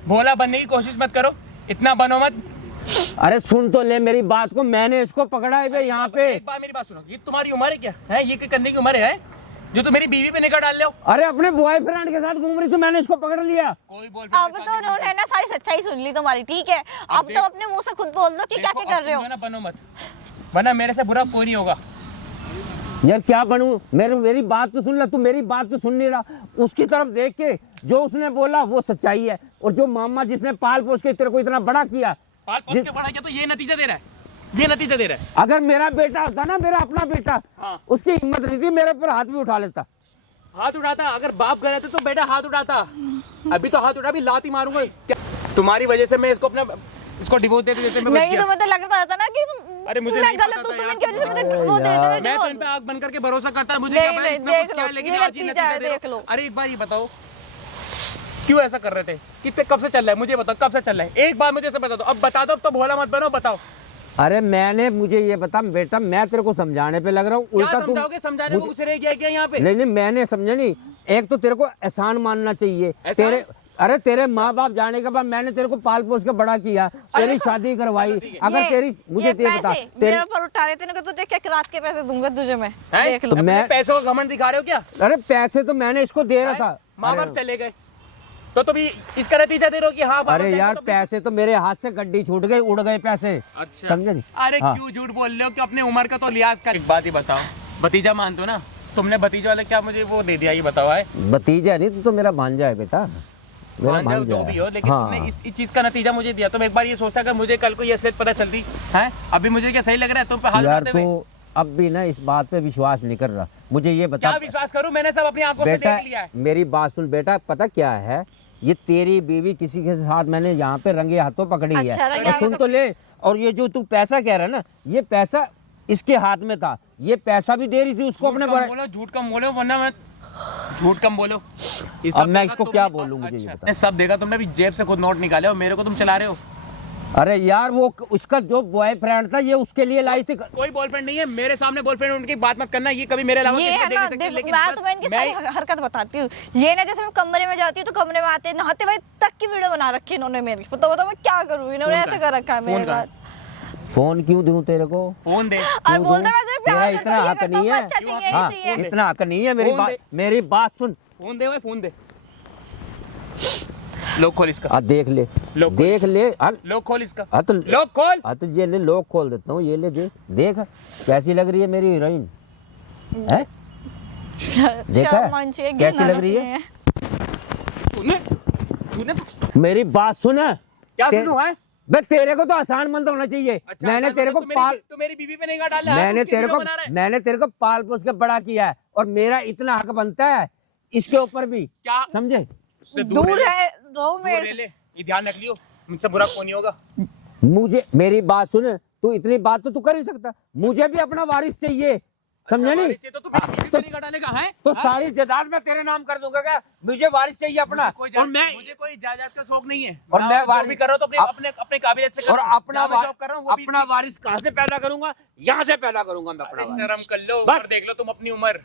भोला बनने की कोशिश मत करो, इतना बनो मत। अरे सुन तो ले मेरी बात को, मैंने इसको पकड़ा है यहाँ पे। एक बार मेरी बात सुनो, ये तुम्हारी उम्र है क्या है? ये क्या करने की उम्र है जो तुम मेरी बीवी पे निकाल डाल रहे हो? अरे अपने बॉयफ्रेंड के साथ घूम रही थी, मैंने इसको पकड़ लिया। कोई बोल अब तो उन्होंने ना सारी सच्चाई सुन ली तुम्हारी, ठीक है? अब तो अपने मुंह से खुद बोल दो कि क्या क्या कर रहे हो। बनो मत, वरना मेरे से बुरा कोई नहीं होगा। यार क्या बनूं, मेरी बात तो सुन ले, तू मेरी बात तो सुन नहीं रहा। उसकी तरफ देख के जो उसने बोला वो सच्चाई है, और जो मामा जिसने पाल पोस के तेरे को इतना बड़ा किया, पाल पोस के बड़ा किया तो ये नतीजा दे रहा है, ये नतीजा दे रहा है। अगर मेरा बेटा होता ना, मेरा अपना बेटा, हाँ। उसकी हिम्मत नहीं थी मेरे ऊपर हाथ भी उठा लेता। हाथ उठाता, अगर बाप गए थे तो बेटा हाथ उठाता। अभी तो हाथ उठा, अभी लात ही मारूंगा। तुम्हारी वजह से मैं इसको डिवोर्स दे दूं, जैसे मैं बच नहीं गया। तो मैं तो लगता था ना कि अरे मुझे मैं नहीं गलत पता हूँ, था तुम यार, इनकी वजह से मुझे अरे वो दे यार। देना मैं तो इन डिवोर्स। पे आग बन करके भरोसा करता, मुझे नहीं, क्या पता नहीं, इतना देख कुछ लो, क्या है, लेकिन ये आज ये नतीजा है, नतीजा दे देख रहा हूं। लो। अरे एक बार ये बताओ, क्यों ऐसा कर रहे थे? कितने कब से चल रहा है, मुझे बताओ, कब से चल रहा है? एक बार मुझे से बता दो, अब बता दो, अब तो भोला मत बनो, बताओ अरे मैंने, मुझे ये बता बेटा, मैं तेरे को समझाने पे लग रहा हूँ, क्या उल्टा तुम समझाओगे? समझाने को कुछ रह गया क्या यहाँ पे? नहीं नहीं, मैंने समझा नहीं। एक तो तेरे को एहसान मानना चाहिए। एहसान? तेरे, अरे तेरे माँ बाप जाने के बाद मैंने तेरे को पाल पोस के बड़ा किया, तेरी शादी करवाई। अगर तेरी, मुझे ये बता, पैसे मेरे ऊपर उठा रहे थे ना, कि तुझे क्या रात के पैसे दूंगा तुझे मैं, हैं? देख लो। तो अपने मैं- पैसों का घमंड दिखा रहे हो क्या? अरे पैसे तो मैंने इसको दे रहा था। माँ अरे- बाप चले गए तो तुम इसका नतीजा दे रहे हो कि हाँ बाबा अरे जाएंगे यार तो- पैसे तो मेरे हाथ से गड्डी छूट गई, उड़ गए पैसे। अच्छा। समझे नहीं? अरे हाँ। क्यों झूठ बोल रहे हो कि अपने उम्र का तो लिहाज कर। एक बात ही बताओ, भतीजा मानते हो ना? तुमने भतीजा वाले क्या मुझे वो दे दिया, ये बताओ है? भतीजा नहीं, तू तो मेरा भांजा है बेटा, मेरा मान जाओ भांजा जो भी हो, है। लेकिन हाँ। तुमने इस चीज का नतीजा मुझे दिया। तुम एक बार ये सोचता अगर मुझे कल को ये असलियत पता चलती है, अभी मुझे क्या सही लग रहा है तुम पे हाथ यार उठाते हुए? तू अब भी ना इस बात पे विश्वास नहीं कर रहा, मुझे ये बता। क्या विश्वास करूं? मैंने सब अपनी आंखों से बेटा देख लिया है। मेरी बात सुन बेटा, पता क्या है, ये तेरी बीवी किसी के साथ मैंने यहाँ पे रंगे हाथों पकड़ी अच्छा, है। रंगे तो हाथों सुन तो ले, और ये जो तू पैसा कह रहा है ना, ये पैसा इसके हाथ में था, ये पैसा भी दे रही थी उसको अपने झूठ कम बोलो, झूठ कम बोलो, वरना मैं झूठ कम बोलो। ये सब अब मैं देखा इसको तुमने- क्या बोलूं, मुझे ये अच्छा, बता। ने सब देखा तुमने भी, जेब से खुद नोट निकाले और मेरे को तुम चला रहे हो। अरे यार वो उसका जो बॉयफ्रेंड था ये उसके लिए लाई थी। कोई बॉयफ्रेंड नहीं है मेरे सामने, बॉयफ्रेंड उनकी बात मत करना, ये कभी मेरे अलावा ये किसी को है देख ना, नहीं सकते, देख लेकिन मैं बस तुम्हें इनकी मैं- सारी हरकत बताती हूँ। ये ना जैसे मैं कमरे में जाती हूँ तो कमरे में आते नहाते हुए तक की वीडियो बना रखी है इन्होंने मेरी। तो बताओ मैं क्या करूँ, इन्होंने फोन ऐसे कहाँ? कर रखा है मेरे फोन कहाँ? साथ। फोन क्यों दूं तेरे को? फोन दे। और क्यों बोलते दूं? मैं तेरे तेरा प्यार इतना करता हूँ, ये हक करता हूँ, नहीं है। अच्छा चाहिए, ये हाँ, चाहिए। इतना हक नहीं है। फोन दे। मेरी बात सुन। फोन दे भाई, फोन दे। लोग खोल इसका, देख ले, लोग देख ले। लोग खोल इसका, तो लोग खोल। तो ये ले, लोग खोल देता हूँ। ये ले, देख देख कैसी लग रही है मेरी हीरोइन है। देखा है? शर्म आनी चाहिए, कैसी घिन लग आना रही है? चाहिए। तूने मेरी बात सुन। क्या सुनूं है? बे तेरे को तो आसान मंद होना चाहिए। अच्छा, मैंने अच्छा, तेरे को तो पाल तो मेरी बीवी पे निगाह डाला है, मैंने उसकी तेरे वीडियो को बना रहा है। मैंने तेरे को पाल पोस के बड़ा किया है और मेरा इतना हक बनता है इसके ऊपर भी, क्या समझे? उससे दूर रह ले, है, रहो दूर मेरे रह से। ले, ये ध्यान रख लियो, मुझसे बुरा कोई नहीं होगा। मुझे मेरी बात सुन, तू इतनी बात तो तू कर ही सकता। मुझे भी अपना वारिस चाहिए, समझे अच्छा, नहीं? वारिस चाहिए तो तू मेरी बीवी पे निगाह डालेगा है? तो हाँ? सारी जायदाद मैं तेरे नाम कर दूंगा क्या? मुझे वारिस चाहिए अपना। और मैं मुझे कोई जायदाद का शौक नहीं है। और मैं जो भी कर रहा हूँ तो अपने अप- अपने अपने काबिलियत से कर और रहा हूँ। अपना जहाँ मैं जॉब कर रहा हूँ वो भी अपना वारिस कहाँ से पैदा करूंगा? यहाँ से पैदा करूंगा मैं अपना अरे वारिस। शर्म कर लो, बस। उम्र देख लो तुम अपनी उम्र।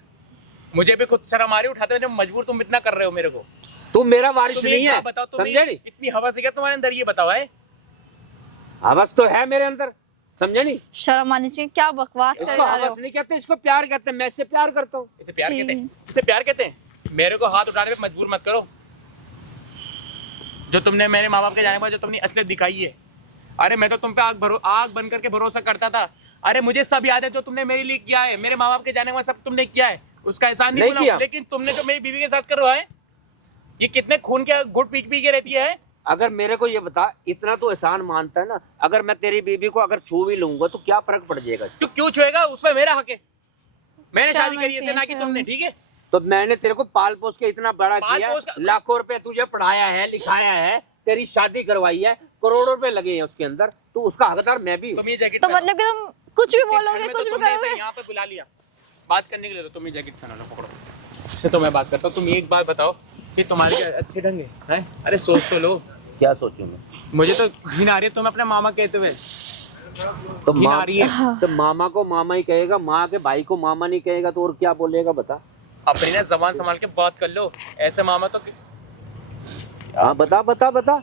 मुझे भी खुद शर्म आ रही है, उठाते हुए मजबूर तुम इतना कर रहे हो मेरे को। तू मेरा वारिस तुम नहीं एक है, बात बताओ, समझे नहीं? इतनी हवा से क्या तुम्हारे अंदर, ये बताओ है? हवस तो है मेरे अंदर, समझे नहीं? शर्म आनी चाहिए, क्या बकवास कर इसको रहे हवस हो। नहीं कहते, इसको प्यार कहते हैं। मैं इससे प्यार करता हूँ। इसे प्यार जी। कहते हैं? इसे प्यार कहते हैं? मेरे को हाथ उठाने पे मजबूर मत करो। जो तुमने मेरे माँ बाप के जाने के बाद जो तुमने असलियत दिखाई है, अरे मैं तो तुम पे आग बन करके भरोसा करता था। अरे मुझे सब याद है जो तुमने मेरे लिए किया है, मेरे माँ बाप के जाने के बाद सब तुमने किया है, उसका एहसान नहीं नहीं भूला किया। हूं। लेकिन तुमने जो मेरी बीवी के साथ करो है, ये कितने खून के घुट पी के रहती है। अगर मेरे को ये बता, इतना तो एहसान मानता है ना, अगर मैं तेरी बीबी को अगर छू भी लूंगा तो क्या फर्क पड़ जाएगा? तू क्यों छुएगा? उसमें मेरा हक है, मैंने शर्म शादी करी है, आनी ना कि चाहिए, तुमने, शर्म। ठीक है? तो मैंने तेरे को पाल पोस के इतना बड़ा पाल किया, पोस का- लाखों रुपए तुझे पढ़ाया है, लिखाया है, तेरी शादी करवाई है, करोड़ों रुपए लगे हैं उसके अंदर, तो उसका हकदार मैं भी हूँ। तुम ये जैकेट तो पहनो। मतलब कि तुम कुछ भी घर बोलोगे, में तो कुछ भी तुमने ऐसे करोगे। यहाँ पे बुला लिया बात करने के लिए, तो तुम ये जैकेट पहना लो, पकड़ो। इससे तो मैं बात करता हूँ। तुम एक बात बताओ कि तुम्हारे क्या अच्छे ढंग हैं? अरे सोच तो लो। क्या सोचूं मैं? मुझे तो घिन आ रही है तुम अपने मामा कहते हुए। तो घिन आ रही है। तो मामा को मामा ही कहेगा, माँ के भाई को मामा नहीं कहेगा तो और क्या बोलेगा बता? अपनी ना जबान संभाल के बात कर लो, ऐसे मामा तो हाँ बता बता बता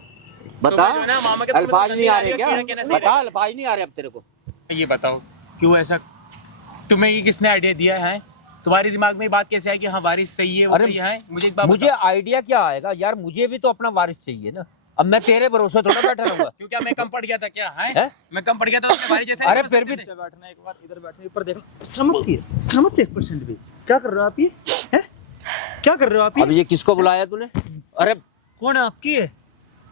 बता। तुम्हें जो है ना मामा के तुम्हें अल्फाज तो नहीं आ गंदी रहे क्या? कीड़ा कहने से। बता, अल्फाज नहीं आ रहे अब तेरे को। ये बताओ क्यों ऐसा, तुम्हें ये किसने आइडिया दिया है? तुम्हारे दिमाग में ये बात कैसे आई कि हाँ बारिश सही है, वो अरे सही है? मुझे एक बात मुझे आइडिया क्या आएगा यार? मुझे भी तो अपना वारिस चाहिए ना। अब मैं तेरे भरोसे थोड़ा बैठा रहूंगा। क्यों, क्या मैं कम पड़ गया था क्या है? हैं? मैं कम पड़ गया था उसके बारी जैसे? अरे नहीं फिर कर भी सकते थे? बैठना एक बार, इधर बैठने ऊपर देखना। श्रमत की है, श्रमत 1% भी। क्या कर रहे हो आप ये? हैं? क्या कर रहे हो आप अब ये? ये किसको बुलाया तूने? अरे कौन है आपकी है?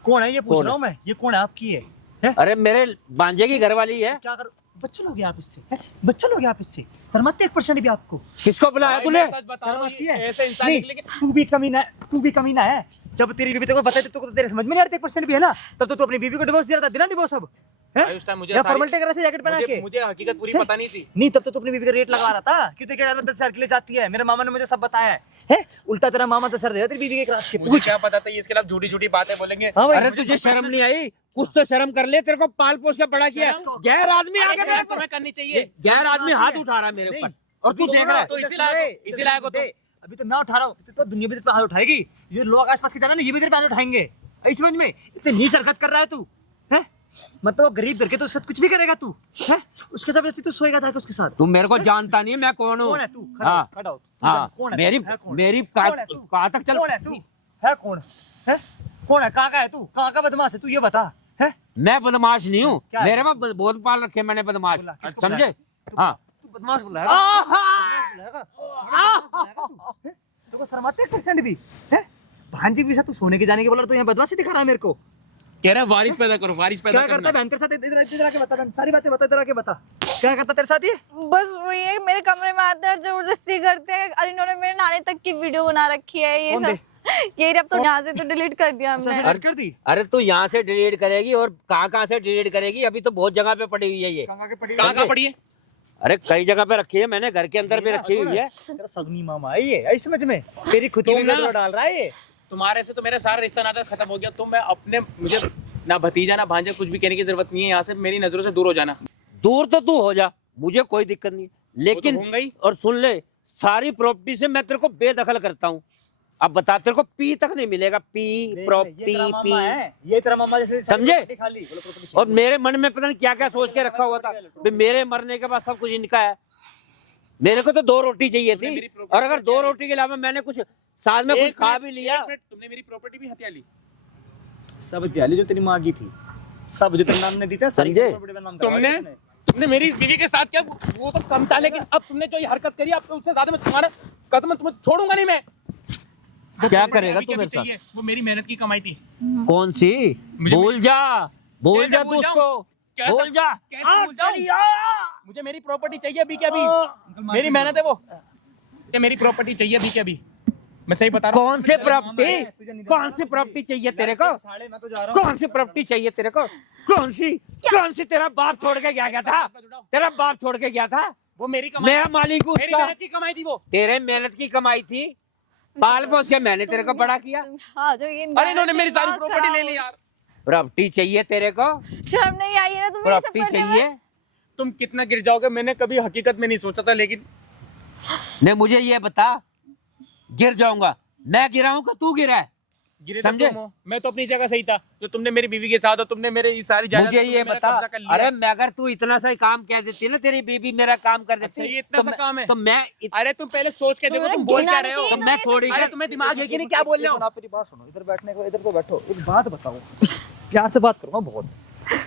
कौन है ये पूछ कौन रहा हूँ मैं, ये कौन है आपकी है? हैं? अरे मेरे भांजे की घरवाली है। क्या कर, बच्चा लोगे आप इससे? हैं? बच्चा लोगे आप इससे? शर्माते 1% भी आपको? किसको बुलाया भाई, तूने? मैं सच बता रहा हूँ, शर्माती ये है? ऐसे इंसान नहीं, निकलेंगे। तू भी कमीना है, तू भी कमीना है। जब तेरी बीवी तेरे को बताई तो तेरे समझ में नहीं आ रहा 1% भी है ना, तब तो तू अपनी बीवी को डिवोर्स दे रहा था, देना डिवोर्स अब? हैं? भाई, उस टाइम मुझे या सारी- फॉर्मेलिटी कर रहा था जैकेट पहना के? मुझे हकीकत पूरी पता नहीं थी। नहीं, तब तो तू अपनी बीवी का रेट लगा रहा था कि तू क्या 10 हजार के लिए जाती है। मेरे मामा ने मुझे सब बताया है? उल्टा तेरा मामा तो सर दे तेरी बीवी के क्लास के। मुझे क्या पता था ये इसके खिलाफ झूठी झूठी बातें बोलेंगे। हाँ भाई, अरे तुझे शर्म नहीं आई? कुछ तो शर्म कर ले, तेरे को पाल पोस के बड़ा किया है। गैर आदमी अरे आके शर्म तुम्हें करनी चाहिए। गैर आदमी हाथ उठा रहा है मेरे ऊपर और तू देख रहा है। तो इसी लायक हो तुम। अभी तो ना उठा रहा हूँ तो दुनिया भी तेरे पे हाथ उठाएगी। ये लोग आसपास के जाना ना, ये भी तेरे पे हाथ उठाएंगे। आई समझ में? इतनी नीच हरकत कर रहा है तू, हैं? मतलब वो गरीब करके तो उसके साथ कुछ भी करेगा तू, हैं? उसके साथ तू सोएगा था उसके साथ। तू मेरे को जानता नहीं मैं कौन हूँ। कौन है तू? खड़ा हो, हाँ खड़ा हो। तू हाँ, जान, कौन है? मेरी है कौन? मेरी कौन है तू? कहाँ तक चल? कौन है तू? है कौन? है कौन है? कहाँ का है तू? कहाँ का बदमाश है तू? ये बता। है मैं बदमाश नहीं हूँ, क्या है? मेरे में बहुत पाल रखे मैंने बदमाश, बोला, किसको समझे? बुलाया? हाँ तू बदमाश बुलाएगा? बुलाएगा? बदमाश बुलाएगा तू? हैं? तेरे को शर्माते 1% भी? हैं? भांजी के साथ तू सोने के जाने के बोला तो यहाँ बदमाशी दिखा रहा है मेरे को। कह रहा है वारिस पैदा करो, वारिस पैदा क्या करता है करना। बहन तेरे साथ? इधर आके बता, सारी बातें बता, इधर आके बता। क्या करता तेरे साथ ये? बस वो ये मेरे कमरे में आते हैं और जबरदस्ती करते हैं। और इन्होंने मेरे नानी तक की वीडियो बना रखी है। ये कौन सब ये अब तो यहाँ से तो डिलीट कर दिया हमने। अरे कर दी। अरे तू यहाँ से डिलीट करेगी और कहाँ कहाँ से डिलीट करेगी? अभी तो बहुत जगह पे पड़ी हुई है ये। कहाँ के पड़ी? कहाँ कहाँ पड़ी है? अरे कई जगह पे रखी है मैंने, घर के अंदर भी रखी हुई है। तेरा सगनी मामा है ये, आई समझ में? तेरी खुद की तुम ना- वीडियो डाल रहा है ये। तुम्हारे से तो मेरा सारा रिश्ता नाता खत्म हो गया। तुम मैं अपने मुझे ना भतीजा ना भांजा कुछ भी कहने की जरूरत नहीं है। यहाँ से मेरी नजरों से दूर हो जाना। दूर तो तू हो जा, मुझे कोई दिक्कत नहीं, लेकिन होऊंगा ही। और सुन ले, सारी प्रॉपर्टी से मैं तेरे को बेदखल करता हूँ। अब बता, तेरे को पी तक नहीं मिलेगा, पी ये प्रॉपर्टी तेरा मामा पी। है, ये तेरा मामा जैसे समझे? प्रॉपर्टी खाली, बोलो प्रॉपर्टी और मेरे मन में पता नहीं क्या क्या सोच के रखा हुआ था भी मेरे मरने के बाद सब कुछ इनका है। मेरे को तो 2 रोटी चाहिए तुमने थी, मेरी property और अगर 2 रोटी के अलावा मैंने कुछ साथ में कुछ खा भी लिया। तुमने मेरी प्रॉपर्टी भी हत्या ली। सब दियाली जो तेरी माँ की थी, सब जो तेरे नाम ने दी था, सारी समझे? प्रॉपर्टी पे नाम करवा तुमने दिया इसने। तुमने मेरी इस बीवी के साथ क्या, वो तो कम था, लेकिन अब तुमने जो ये हरकत करी, अब तो उससे ज्यादा मैं तुम्हारा कदम तुम्हें छोड़ूंगा नहीं मैं। क्या करेगा अभी तू क्या मेरे भी साथ? चाहिए, वो मेरी मेहनत की कमाई थी। कौन सी? मुझे- भूल जा, भूल कैसे जा भूल तू जाऊं? उसको, कैसे- भूल जा। कैसे भूल जाऊं? मुझे मेरी प्रॉपर्टी चाहिए अभी के अभी। मेरी मेहनत है वो। मुझे मेरी प्रॉपर्टी चाहिए अभी के अभी। मैं सही बता रहा हूँ। कौन से प्रॉपर्टी, कौन सी प्रॉपर्टी चाहिए तेरे को? साढ़े मैं तो जा रहा हूँ। कौन सी प्रॉपर्टी चाहिए तेरे को? कौन सी तेरा बाप छोड़ के गया था? तेरा बाप छोड़ के गया था? वो मेरी कमाई, मेरा मालिक हूँ मेरी उसका। मेहनत की कमाई थी वो। तेरे मेहनत की कमाई थी, पाल पोस के मैंने तेरे को बड़ा किया। हाँ जो ये अरे इन्होंने मेरी सारी प्रॉपर्टी ले ली यार। प्रॉपर्टी चाहिए तेरे को? शर्म नहीं आई है ना तुम्हें ये सब प्रॉपर्टी करने में? चाहिए? तुम कितना गिर जाओगे मैंने कभी हकीकत में नहीं सोचा था, लेकिन नहीं, मुझे ये बता, गिर जाऊंगा मैं, गिरा हूं कि तू गिरा है? गिरे तो समझे? तुम हो। मैं तो अपनी जगह सही था। जो तुमने मेरी बीवी के साथ हो, तुमने मेरे ये सारी जायदाद मुझे पे ये तुमने मेरा बता, कब्जा कर लिया। अरे मैं अगर तू इतना सा ही काम कह देती ना, तेरी बीबी मेरा काम कर देती, अच्छा, ये इतना तो सा मैं- काम है? तो मैं अरे तुम पहले सोच के देखो तुम्हें तुम बोल क्या घिनाना रहे हो। चाहिए तो मैं थोड़ी अरे तुम्हें दिमाग है कि नहीं, क्या बोल रहे हो? आप मेरी बात सुनो, इधर बैठने को, इधर तो बैठो, एक बात बताओ, प्यार से बात करूंगा बहुत।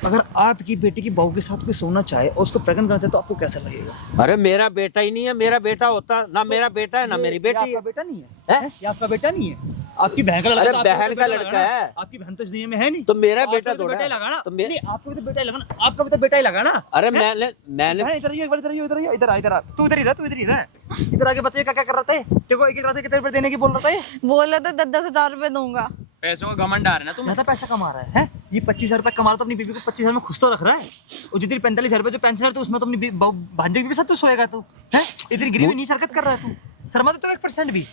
अगर आपकी बेटी की बहू के साथ कोई सोना चाहे और उसको प्रेग्नेंट करना चाहे तो आपको कैसा लगेगा? अरे मेरा बेटा ही नहीं है, मेरा बेटा होता ना, मेरा बेटा है ना मेरी ये बेटी आपका है। बेटा नहीं है? हैं? ये आपका बेटा नहीं है? आपकी बहन का लड़का अरे तो आपका बहन भी तो का बेटा लड़का लगा ना? है। आपकी बहन तो इस दुनिया में है नहीं। तो मेरा आपका बेटा भी तो थोड़ा बेटा ही है। लगा ना? तो मे- नहीं, आपका भी तो बेटा ही लगा ना? आपका भी तो बेटा ही लगा ना? अरे हैं? मैंने बहन, इधर आइयो, एक बार इधर आइयो, इधर आइयो, इधर आ, इधर आ। तू इधर ही रह, तू इधर ही रह। इधर आके बताइए क्या क्या कर रहा था ये? तेरे को एक रात के कितने रुपए देने की बोल रहा था ये? बोले तो 10,000 रुपए दूंगा। पैसों का घमंड आ रहा है ना तुम। ज्यादा पैसा कमा रहा है? ये 25,000 रुपए कमा रहा, तो अपनी बीवी को 25,000 में खुश तो रख रहा है। और जितनी 45,000 रुपए जो 35,000 तो उसमें तो अपनी भांजे की भी साथ तो सोएगा तू, हैं? इतनी गिरी हुई नीच हरकत कर रहा है तू। शर्मा तो 1% भी,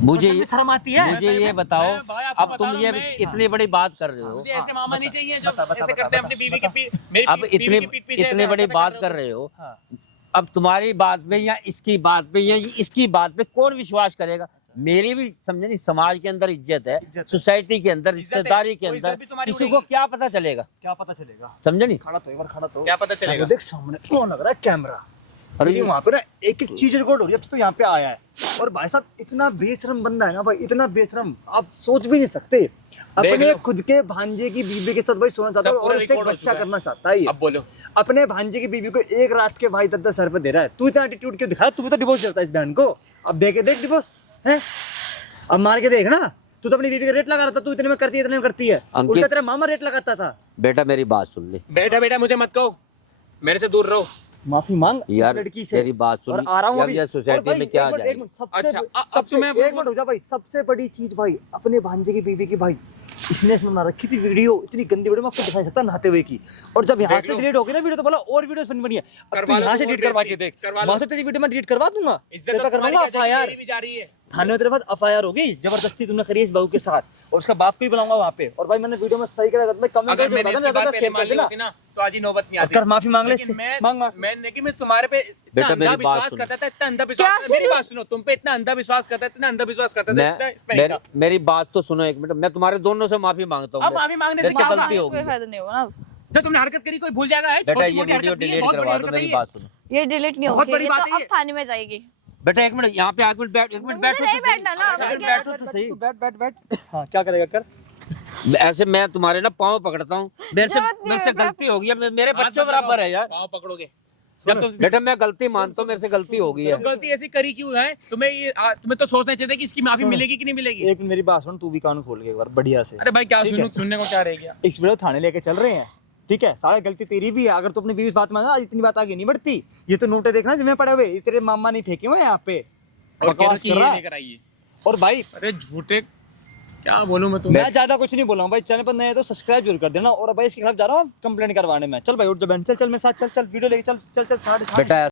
मुझे भी शर्म आती है? मुझे ये बताओ, मैं भाई आपको अब बता तुम रहा हूँ, ये मैं- इतनी बड़ी बात कर रहे हो, मुझे ऐसे मामा नहीं चाहिए जो बता, ऐसे करते हैं अपनी बीवी के मेरी अब बीवी इतने के पीठ पीछे इतनी ऐसे बड़ी हरकतें बात कर रहे हो, हाँ। अब तुम्हारी बात पे या इसकी बात पे या इसकी बात पे कौन विश्वास करेगा? मेरी भी समझे नहीं, समाज के अंदर इज्जत है, सोसाइटी के अंदर, रिश्तेदारी के कोई अंदर, इज्जत भी तुम्हारी किसी को उड़ेगी। क्या पता चलेगा? क्या पता चलेगा? समझे नहीं? खड़ा तो एक बार, खड़ा तो क्या पता चलेगा? देख सामने कौन लग रहा है कैमरा। अरे अरे वहाँ पे ना एक एक चीज रिकॉर्ड हो रही है। अब तो यहाँ पे आया है और भाई साहब इतना बेशरम बंदा है ना भाई, इतना बेशरम आप सोच भी नहीं सकते। अपने लो। खुद के भांजे की बीवी के साथ भाई सोना चाहता है सब पूरा और उससे एक रिकॉर्ड हो बच्चा चुका है। करना चाहता है ये। अब बोलो। अपने भांजे की बीवी को एक रात के भाई 10-10 हजार रुपए दे रहा है। तू इतना एटीट्यूड क्यों दिखा? तू भी तो डिवोर्स देता है इस बहन को। अब दे के देख डिवोर्स है, अब मार के देख ना। तू तो अपनी बीवी का रेट लगा रहा था, तू इतने में करती है, इतने में करती है। अंकित- उल्टा तेरा मामा रेट लगाता था। बेटा मेरी बात सुन ले, बेटा बेटा मुझे मत कहो, मेरे से दूर रहो। माफी मांग इस यार, लड़की से। तेरी बात सुन, और आ रहा हूँ यार, अभी। यार, सोसाइटी और भाई, में क्या एक मिनट, जाएगी? एक मिनट, सबसे अच्छा, अब सबसे तुम्हें एक मिनट हो जा भाई। सबसे बड़ी चीज भाई, अपने भांजे की बीवी की भाई इसने बना रखी थी वीडियो, इतनी गंदी वीडियो मैं आपको दिखा नहीं सकता नहाते हुए की। और जब यहाँ देख से लो। डिलीट हो गई ना वीडियो तो बोला और वीडियोस बनी बनी है। अब तू करवा लो यहाँ से तुम और डिलीट करवा के बेइज्जती, देख, करवा लो। वहाँ से तेरी वीडियो मैं डिलीट करवा दूंगा, इज्जत तेरे तो पे करवाऊंगा तुम्हारी एफआईआर। भी जा रही है। थाने में तेरे पास एफआईआर होगी, जबरदस्ती तुमने करी इस बहू के साथ, और उसका बाप को भी बुलाऊंगा वहाँ पे। और भाई मैंने वीडियो में सही करा, मैं कमेंट अगर मैंने इसकी बात पहले मान ली होती ना तो आज ही नौबत नहीं आती। कर माफी मांग ले लेकिन इससे, मैं मांग माफी। मैं कि मैं तुम्हारे पे इतना बेटा, मेरी अंधा बात विश्वास सुनो। करता था, इतना अंधा क्या विश्वास, मेरी सुनो? बात सुनो, तुम पे इतना अंधा विश्वास करता था, इतना अंधा विश्वास करता था, इतना इस पे नहीं था। मेरी बात तो सुनो एक मिनट, मैं तुम्हारे दोनों से माफी मांगता हूँ। अब माफी मांगने से मेरे से मांगा, गलती हो कोई गई। फायदा नहीं होगा ना। जो तुमने हरकत करी कोई भूल जाएगा है? बेटा ये छोटी-मोटी वीडियो हरकत नहीं है, डिलीट बहुत बड़ी करवा दो, हरकत मेरी नहीं है। बात सुनो। ये डिलीट नहीं बहुत होगी, बड़ी ये बात तो है अब ये। थाने में जाएगी। बेटा एक मिनट यहाँ पे एक मिनट बैठ, एक मिनट मुझे बैठो नहीं तो सही। बैठना ना, एक मिनट मुझे बैठो तो सही। बैठ बैठ बैठ। हाँ क्या करेगा कर। ऐसे मैं तुम्हारे ना पाँव पकड़ता हूँ, जरूरत नहीं मेरे से है, गलती हो गई है, मेरे हाथ बच्चों मत बराबर लगाओ, है यार। पाँव पकड़ोगे जब तुम बेटा मैं गलती मानता हूँ, मेरे से गलती हो गई है। गलती ऐसी करी क्यों है? तुम्हें तो सोचना चाहिए कि इसकी माफी मिलेगी कि नहीं मिलेगी। एक मेरी बात सुन, तू भी कान खोल के एक बार बढ़िया से। अरे भाई क्या ठीक सुनू, है। सुनने को क्या रह गया? इस वीडियो थाने लेके चल रहे हैं, ठीक है? सारा गलती तेरी भी है। अगर तू अपनी बीवी बात माना, आज इतनी बात आगे नहीं बढ़ती। ये तो नोटे देखना जिम्मे पड़े हुए, ये तेरे मामा नहीं फेंके हुए यहाँ पे। और कह बकवास कि कर ये रहा है। लेकर आइए। और भाई अरे झूठे, क्या बोलूं मैं तुम्हें? मैं ज्यादा कुछ नहीं बोला हूँ भाई। चैनल पर नए हैं तो सब्सक्राइब जरूर कर देना। और भाई इसके खिलाफ जा रहा हूँ कंप्लेंट करवाने में। चल भाई उठ जा बहन, चल चल मेरे साथ, चल चल वीडियो लेके चल चल चल। बेटा